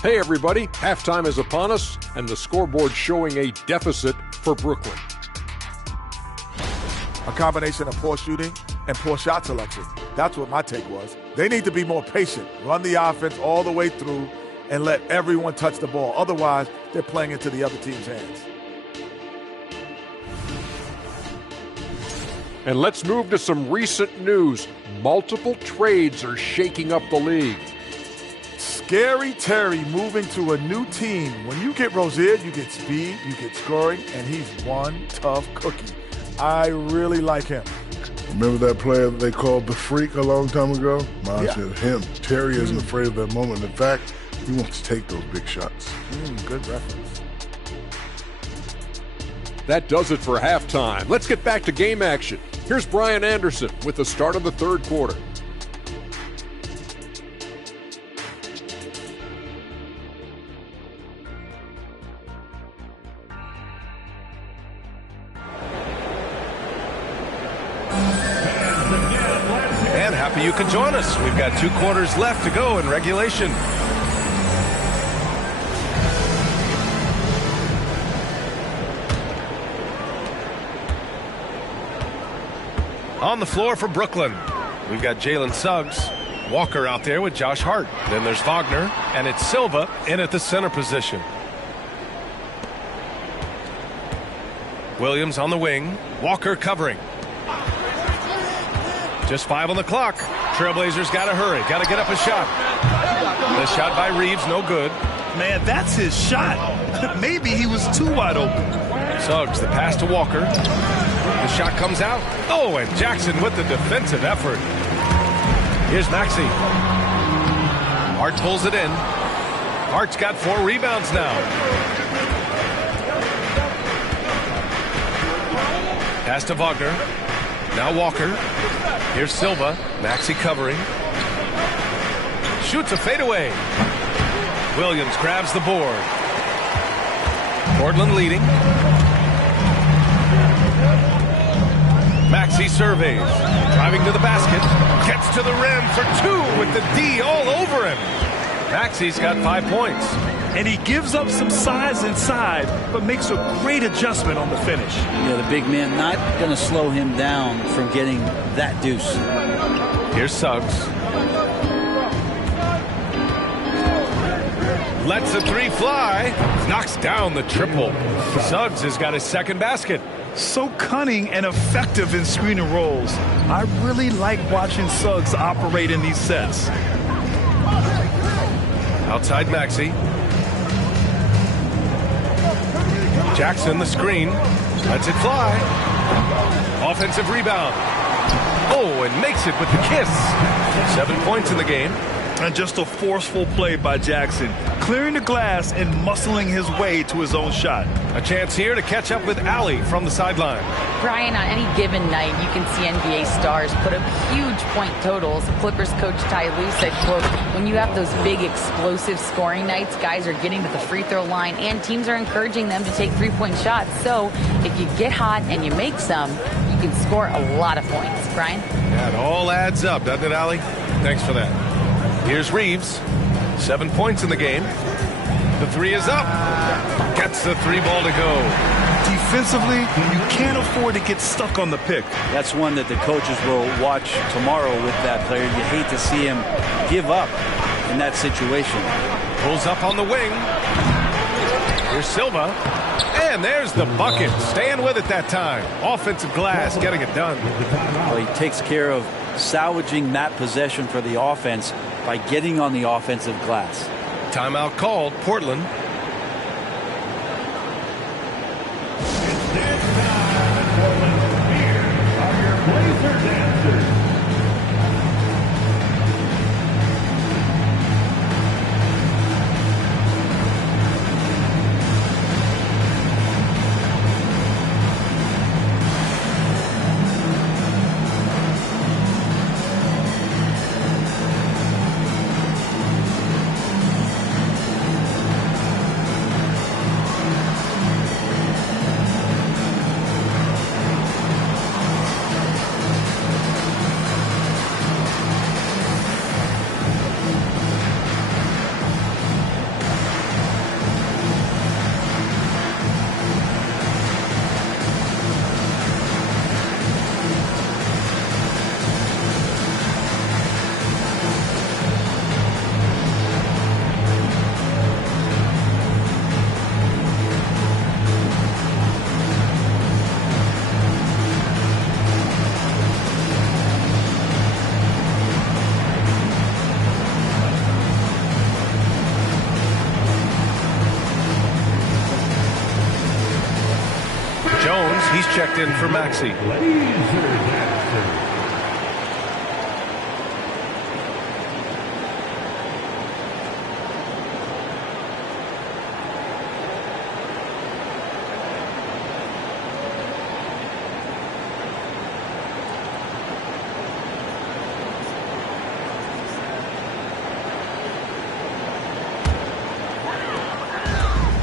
Hey everybody, halftime is upon us and the scoreboard showing a deficit for Brooklyn. A combination of poor shooting and poor shot selection. That's what my take was. They need to be more patient, run the offense all the way through, and let everyone touch the ball. Otherwise, they're playing into the other team's hands. And let's move to some recent news. Multiple trades are shaking up the league. Scary Terry moving to a new team. When you get Rozier, you get speed, you get scoring, and he's one tough cookie. I really like him. Remember that player that they called the Freak a long time ago? Mine said him. Terry isn't afraid of that moment. In fact, he wants to take those big shots. Good reference. That does it for halftime. Let's get back to game action. Here's Brian Anderson with the start of the third quarter. And happy you can join us. We've got 2 quarters left to go in regulation. On the floor for Brooklyn, we've got Jalen Suggs, Walker out there with Josh Hart. Then there's Wagner, and it's Silva in at the center position. Williams on the wing, Walker covering. Just 5 on the clock. Trailblazers got to hurry, got to get up a shot. The shot by Reeves, no good. Man, that's his shot. Maybe he was too wide open. Suggs, the pass to Walker. The shot comes out. Oh, and Jackson with the defensive effort. Here's Maxey. Hart pulls it in. Hart's got 4 rebounds now. Pass to Wagner. Now Walker. Here's Silva. Maxey covering. Shoots a fadeaway. Williams grabs the board. Portland leading. Maxey surveys. Driving to the basket. Gets to the rim for 2 with the D all over him. Maxey's got 5 points. And he gives up some size inside, but makes a great adjustment on the finish. Yeah, the big man not going to slow him down from getting that deuce. Here's Suggs. Lets the 3 fly. Knocks down the triple. Suggs has got his second basket. So cunning and effective in screen and rolls. I really like watching Suggs operate in these sets. Outside Maxey. Jackson the screen. Lets it fly. Offensive rebound. Oh, and makes it with the kiss. 7 points in the game. And just a forceful play by Jackson, clearing the glass and muscling his way to his own shot. A chance here to catch up with Allie from the sideline. Brian, on any given night, you can see NBA stars put up huge point totals. Clippers coach Ty Lue said, quote, when you have those big explosive scoring nights, guys are getting to the free throw line and teams are encouraging them to take 3-point shots. So if you get hot and you make some, you can score a lot of points. Brian? That all adds up, doesn't it, Allie? Thanks for that. Here's Reeves. 7 points in the game. The 3 is up. Gets the 3 ball to go. Defensively, you can't afford to get stuck on the pick. That's one that the coaches will watch tomorrow with that player. You hate to see him give up in that situation. Pulls up on the wing. Here's Silva. And there's the bucket. Staying with it that time. Offensive glass, getting it done. Well, he takes care of salvaging that possession for the offense by getting on the offensive glass. Timeout called, Portland. It's dance time in Portland. Here are your Blazer dancers. He's checked in for Maxey.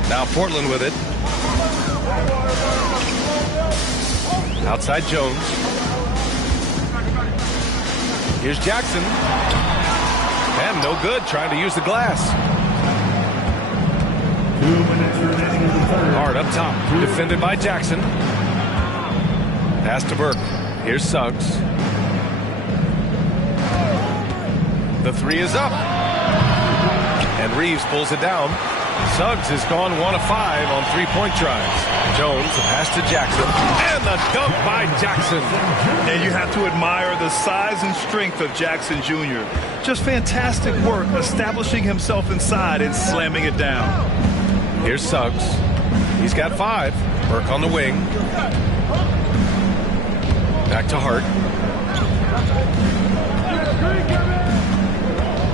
Now Portland with it. Outside Jones. Here's Jackson. And no good, trying to use the glass. 2 minutes remaining in the third. Hard up top, defended by Jackson. Pass to Burke. Here's Suggs. The three is up. And Reeves pulls it down. Suggs has gone 1 of 5 on 3-point tries. Jones, the pass to Jackson, and the dunk by Jackson. And you have to admire the size and strength of Jackson Jr. Just fantastic work establishing himself inside and slamming it down. Here's Suggs. He's got 5. Burke on the wing. Back to Hart.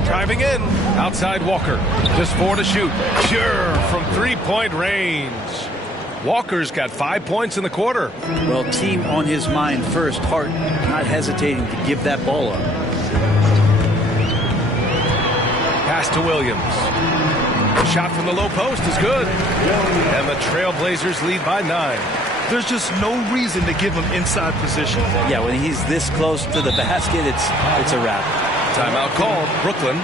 Driving in. Outside Walker. Just 4 to shoot. Sure, from 3-point range. Walker's got 5 points in the quarter. Well, team on his mind first. Hart not hesitating to give that ball up. Pass to Williams. The shot from the low post is good. And the Trailblazers lead by 9. There's just no reason to give him inside position. Yeah, when he's this close to the basket, it's a wrap. Timeout called, Brooklyn.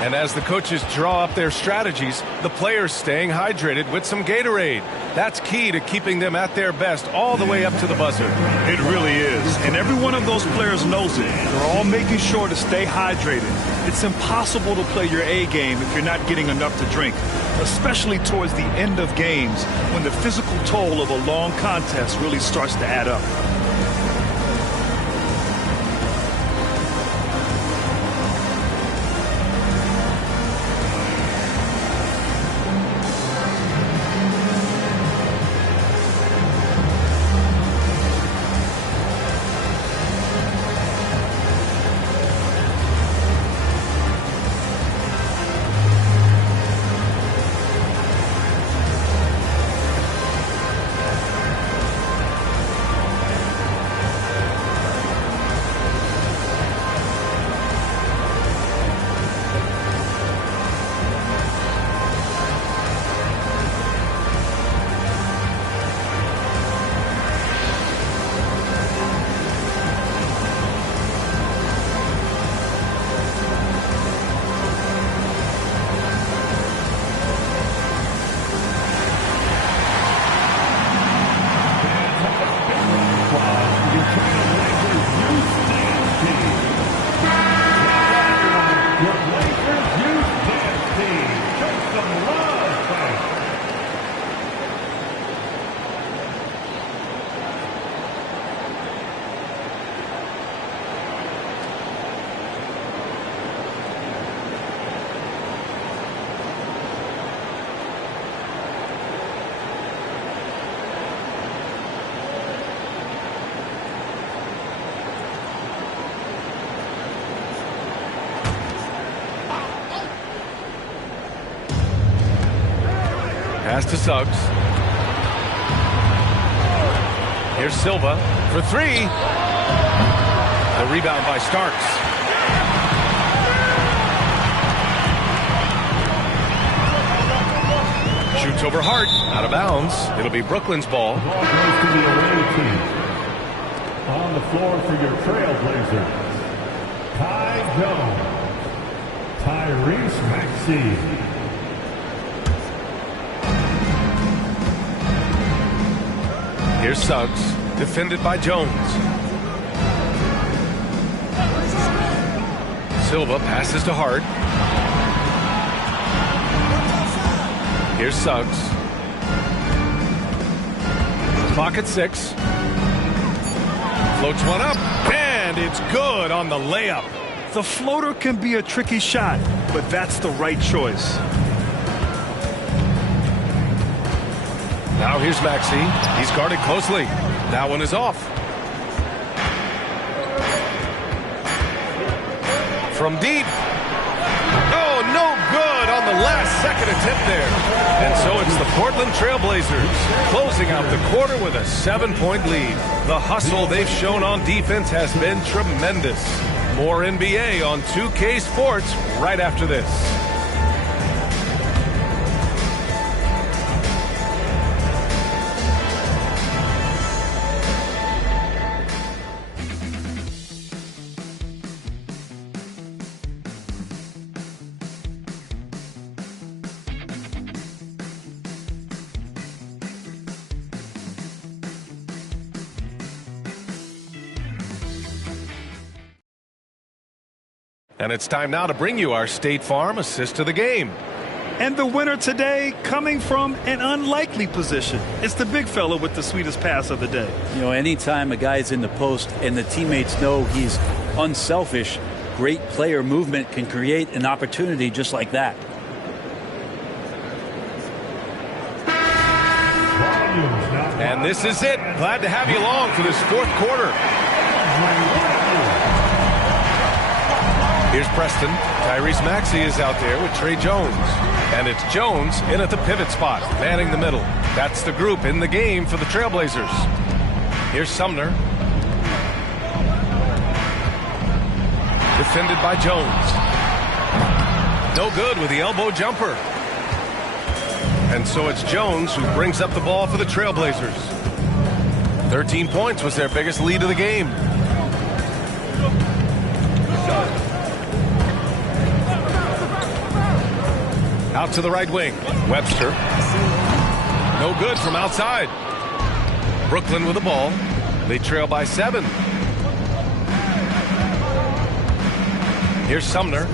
And as the coaches draw up their strategies, the players staying hydrated with some Gatorade. That's key to keeping them at their best all the way up to the buzzer. It really is. And every one of those players knows it. They're all making sure to stay hydrated. It's impossible to play your A game if you're not getting enough to drink, especially towards the end of games when the physical toll of a long contest really starts to add up. Pass to Suggs. Here's Silva for 3. The rebound by Starks. Shoots over Hart. Out of bounds. It'll be Brooklyn's ball. Ball goes to the away team. On the floor for your Trailblazers, Ty Jones, Tyrese Maxey. Here's Suggs, defended by Jones. Silva passes to Hart. Here's Suggs. Clock at 6. Floats one up, and it's good on the layup. The floater can be a tricky shot, but that's the right choice. Now here's Maxey. He's guarded closely. That one is off. From deep. Oh, no good on the last second attempt there. And so it's the Portland Trailblazers closing out the quarter with a 7-point lead. The hustle they've shown on defense has been tremendous. More NBA on 2K Sports right after this. And it's time now to bring you our State Farm assist to the game. And the winner today coming from an unlikely position. It's the big fella with the sweetest pass of the day. You know, anytime a guy's in the post and the teammates know he's unselfish, great player movement can create an opportunity just like that. And this is it. Glad to have you along for this fourth quarter. Here's Preston. Tyrese Maxey is out there with Trey Jones. And it's Jones in at the pivot spot, manning the middle. That's the group in the game for the Trailblazers. Here's Sumner. Defended by Jones. No good with the elbow jumper. And so it's Jones who brings up the ball for the Trailblazers. 13 points was their biggest lead of the game. Out to the right wing. Webster. No good from outside. Brooklyn with the ball. They trail by 7. Here's Sumner.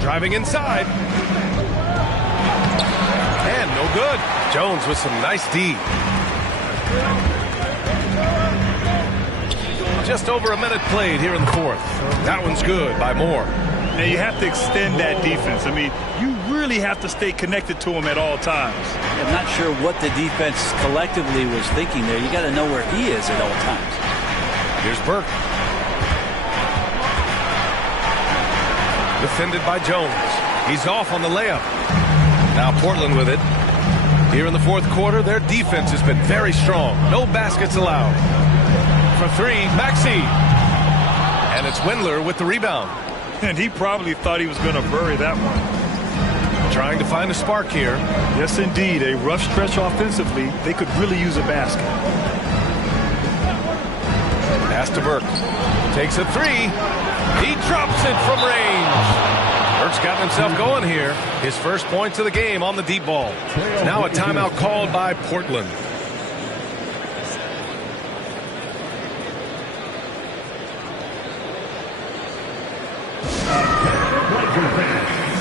Driving inside. And no good. Jones with some nice D. Just over a minute played here in the fourth. That one's good by Moore. Now you have to extend that defense. I mean, you really have to stay connected to him at all times. I'm not sure what the defense collectively was thinking there. You got to know where he is at all times. Here's Burke. Defended by Jones. He's off on the layup. Now Portland with it. Here in the fourth quarter, their defense has been very strong. No baskets allowed. For 3, Maxey. And it's Windler with the rebound. And he probably thought he was going to bury that one. Trying to find a spark here. Yes, indeed. A rough stretch offensively. They could really use a basket. Pass to Burke. Takes a 3. He drops it from range. Burke's gotten himself going here. His first points of the game on the deep ball. Now a timeout called by Portland.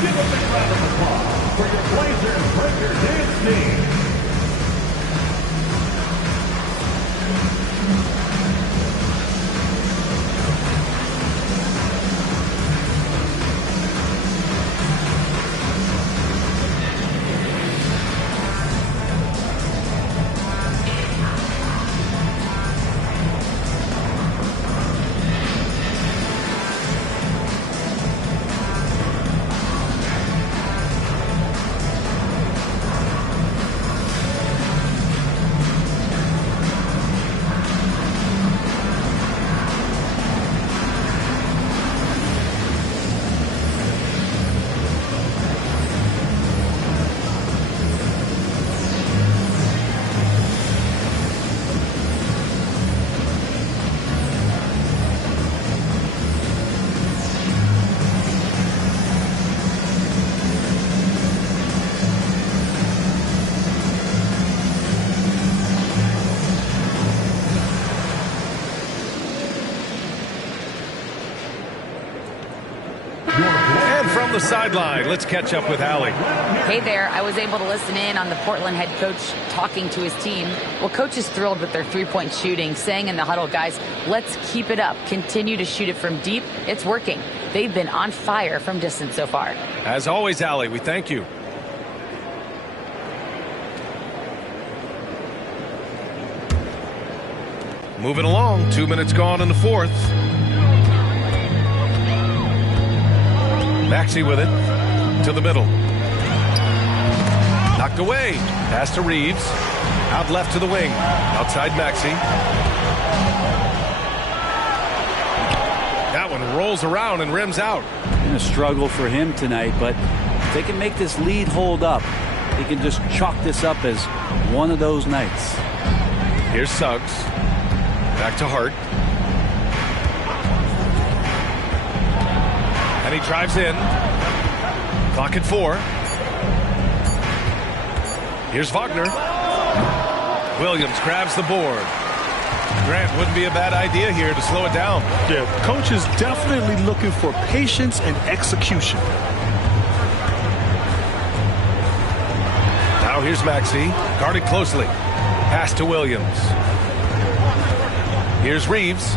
Give a big round of applause for your Blazers Breaker Dance team. And from the sideline, let's catch up with Allie. Hey there. I was able to listen in on the Portland head coach talking to his team. Well, coach is thrilled with their three-point shooting, saying in the huddle, guys, let's keep it up. Continue to shoot it from deep. It's working. They've been on fire from distance so far. As always, Allie, we thank you. Moving along, 2 minutes gone in the fourth. Maxey with it to the middle. Knocked away. Pass to Reeves. Out left to the wing. Outside Maxey. That one rolls around and rims out. Been a struggle for him tonight, but if they can make this lead hold up, they can just chalk this up as one of those nights. Here's Suggs. Back to Hart. And he drives in. Clock at 4. Here's Wagner. Williams grabs the board. Grant, wouldn't be a bad idea here to slow it down. Yeah, coach is definitely looking for patience and execution. Now here's Maxey, guarded closely. Pass to Williams. Here's Reeves.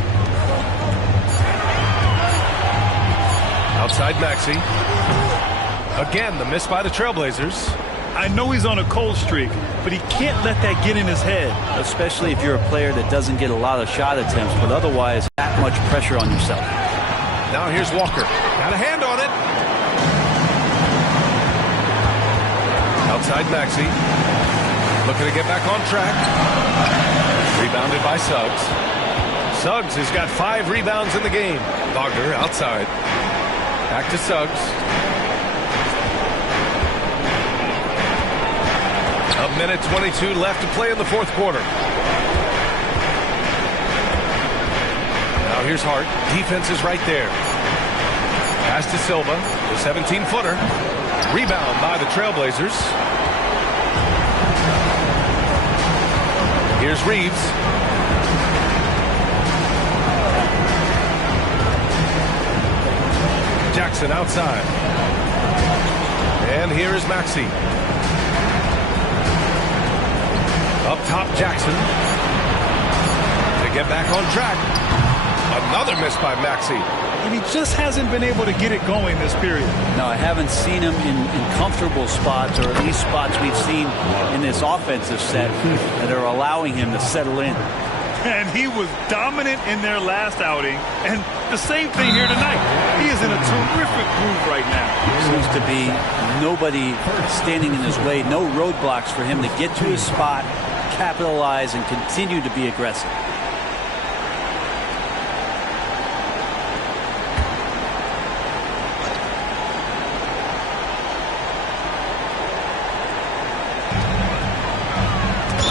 Outside Maxey. Again, the miss by the Trailblazers. I know he's on a cold streak, but he can't let that get in his head. Especially if you're a player that doesn't get a lot of shot attempts, but otherwise that much pressure on yourself. Now here's Walker. Got a hand on it. Outside Maxey. Looking to get back on track. Rebounded by Suggs. Suggs has got 5 rebounds in the game. Wagner outside. Back to Suggs. A minute 22 left to play in the fourth quarter. Now here's Hart. Defense is right there. Pass to Silva. The 17-footer. Rebound by the Trailblazers. Here's Reeves. Jackson outside. And here is Maxey. Up top, Jackson. To get back on track. Another miss by Maxey. And he just hasn't been able to get it going this period. No, I haven't seen him in comfortable spots, or at least spots we've seen in this offensive set that are allowing him to settle in. And he was dominant in their last outing. And the same thing here tonight. He is in a terrific groove right now. Seems to be nobody standing in his way, no roadblocks for him to get to his spot, capitalize, and continue to be aggressive.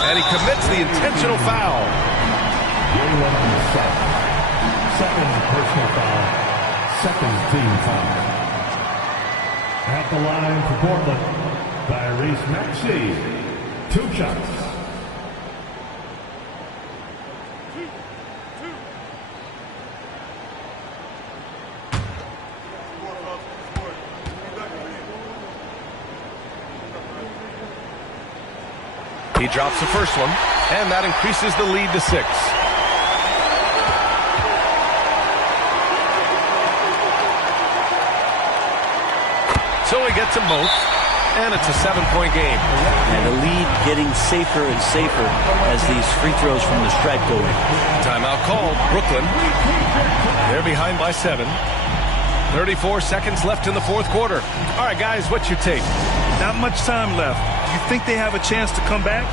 And he commits the intentional foul. Second personal foul. Second team foul. At the line for Portland, Tyrese Maxey. 2 shots. He drops the first one, and that increases the lead to 6. So he gets them both, and it's a 7-point game. And the lead getting safer and safer as these free throws from the stripe go in. Timeout called. Brooklyn. They're behind by 7. 34 seconds left in the fourth quarter. All right, guys, what's your take? Not much time left. You think they have a chance to come back?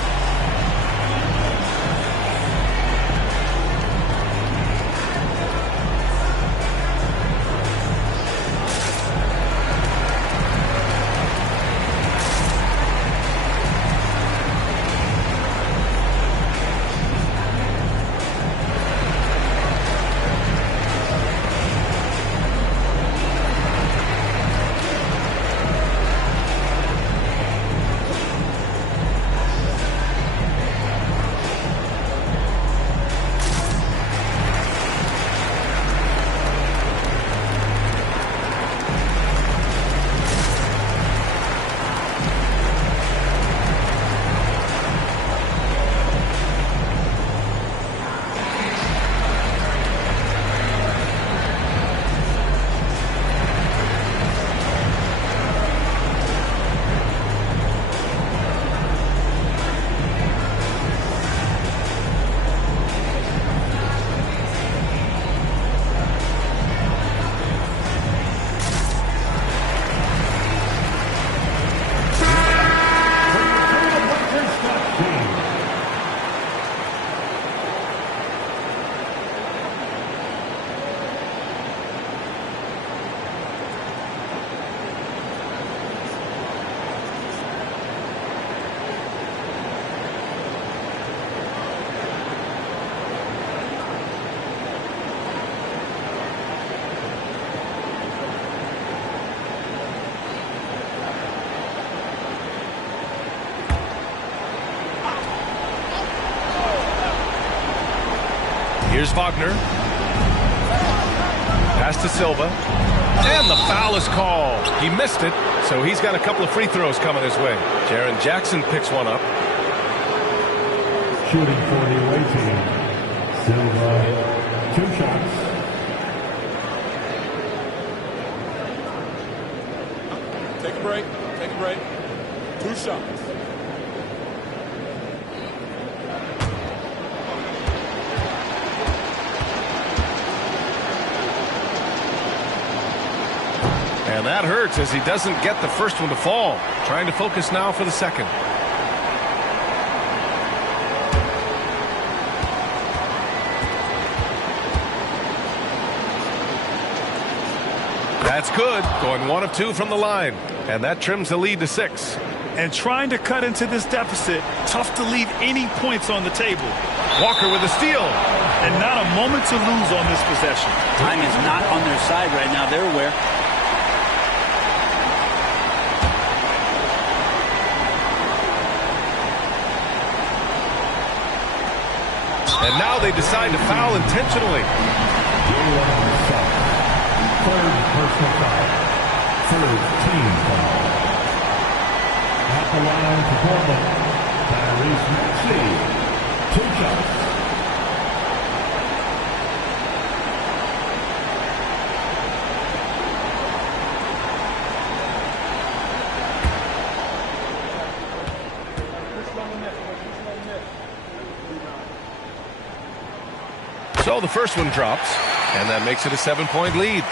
Here's Wagner. Pass to Silva. And the foul is called. He missed it, so he's got a couple of free throws coming his way. Jaren Jackson picks one up. Shooting for the away team. Silva, 2 shots. Take a break. Take a break. 2 shots. And that hurts as he doesn't get the first one to fall. Trying to focus now for the second. That's good. Going 1 of 2 from the line. And that trims the lead to 6. And trying to cut into this deficit, tough to leave any points on the table. Walker with a steal. And not a moment to lose on this possession. Time is not on their side right now. They're aware. And now they decide to foul intentionally. Third personal foul. Third team foul. At the line for Portland, Tyrese Maxey. 2 shots. So the first one drops, and that makes it a 7-point lead.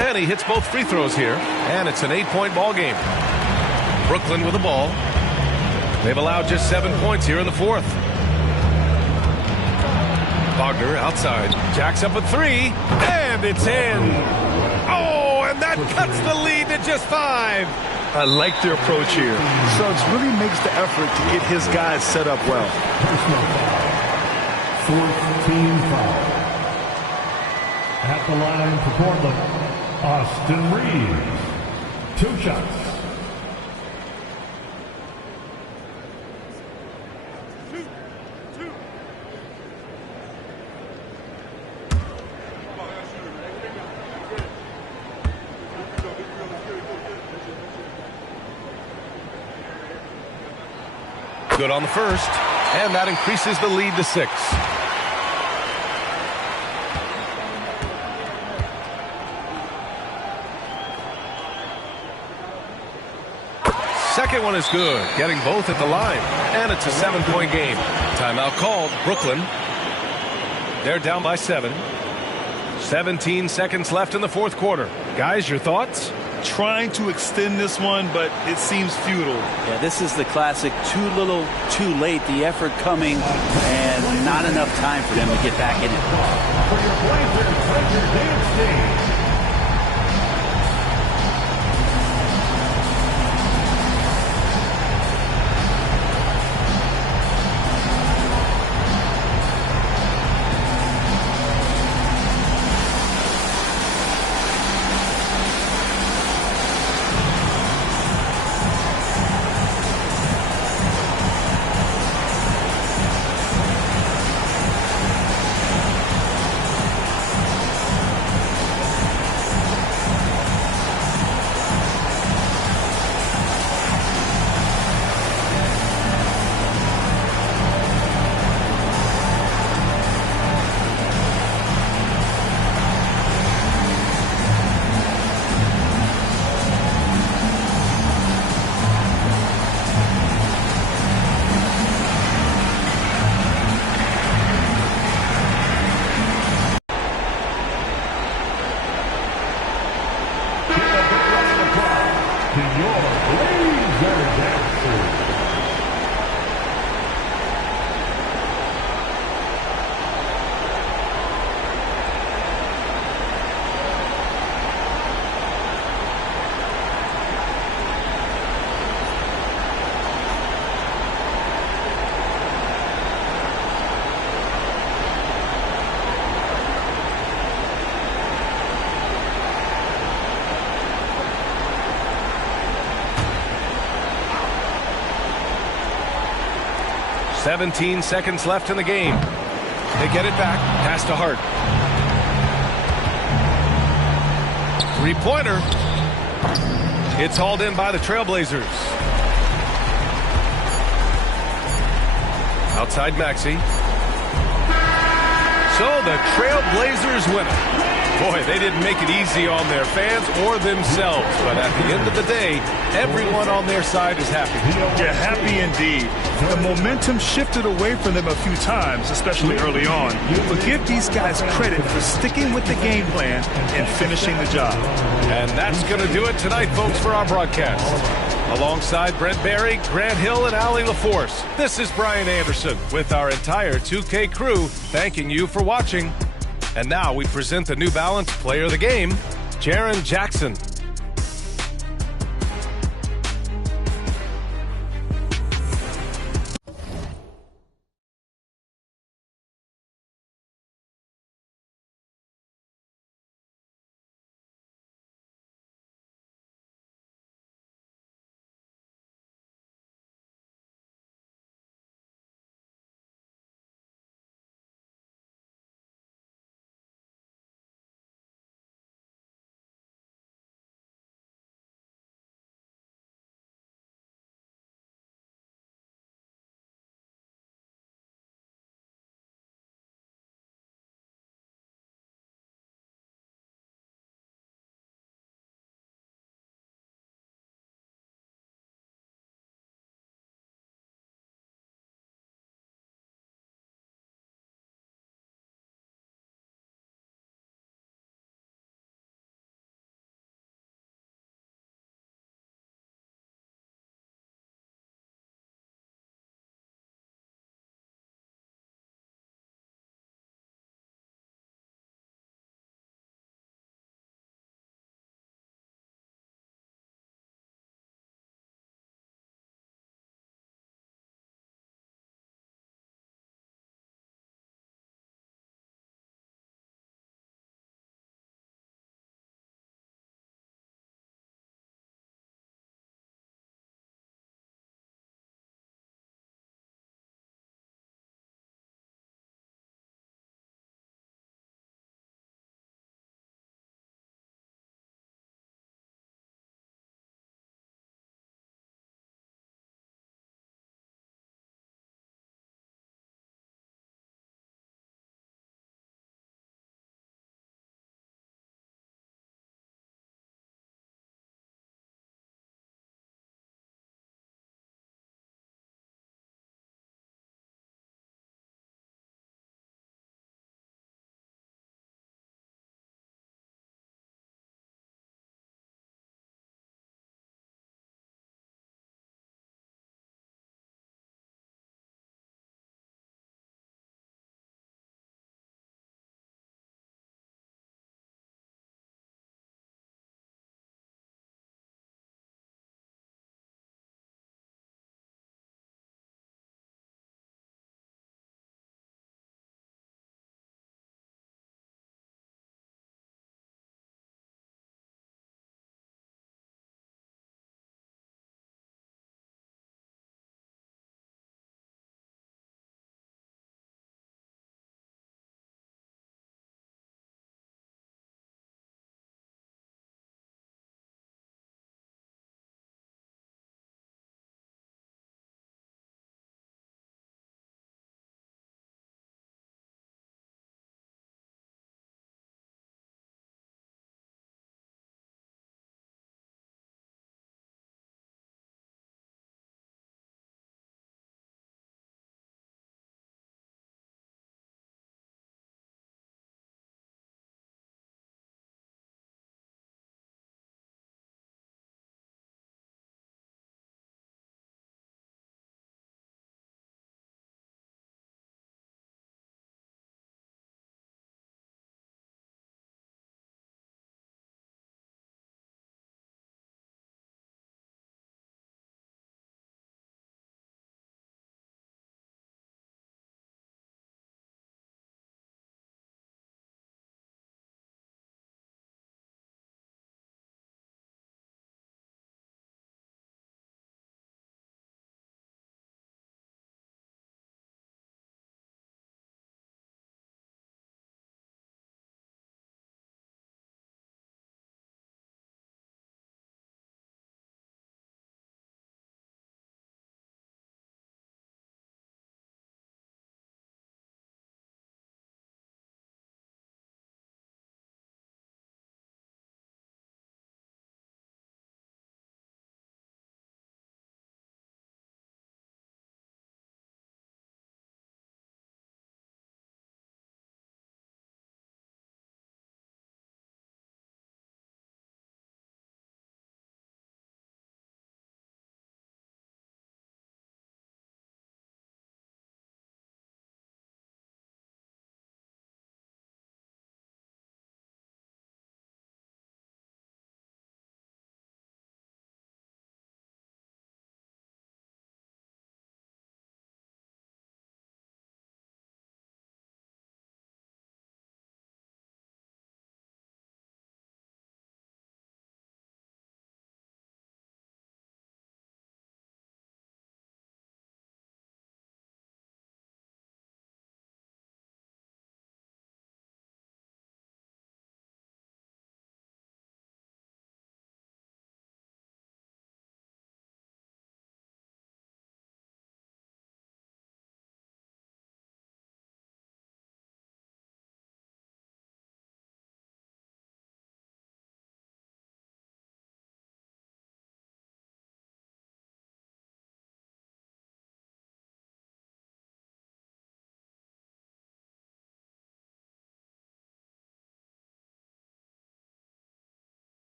And he hits both free throws here, and it's an 8-point ball game. Brooklyn with the ball. They've allowed just 7 points here in the fourth. Wagner outside. Jacks up a 3, and it's in. Oh, and that cuts the lead to just 5. I like their approach here. Suggs really makes the effort to get his guys set up well. Personal foul. Fourth team foul. At the line for Portland, Austin Reeves. 2 shots. Good on the first, and that increases the lead to 6. Second one is good, getting both at the line, and it's a 7-point game. Timeout called. Brooklyn. They're down by 7. 17 seconds left in the fourth quarter. Guys, your thoughts? Trying to extend this one, but it seems futile. Yeah, this is the classic too little, too late. The effort coming, and not enough time for them to get back in it. For your Blazers, Richard Danstein. 17 seconds left in the game. They get it back. Pass to Hart. Three-pointer. It's hauled in by the Trailblazers. Outside Maxey. So the Trailblazers win it. Boy, they didn't make it easy on their fans or themselves. But at the end of the day, everyone on their side is happy. Yeah, happy indeed. The momentum shifted away from them a few times, especially early on. But give these guys credit for sticking with the game plan and finishing the job. And that's going to do it tonight, folks, for our broadcast. Alongside Brent Barry, Grant Hill, and Allie LaForce, this is Brian Anderson with our entire 2K crew thanking you for watching. And now we present the New Balance Player of the Game, Jaren Jackson.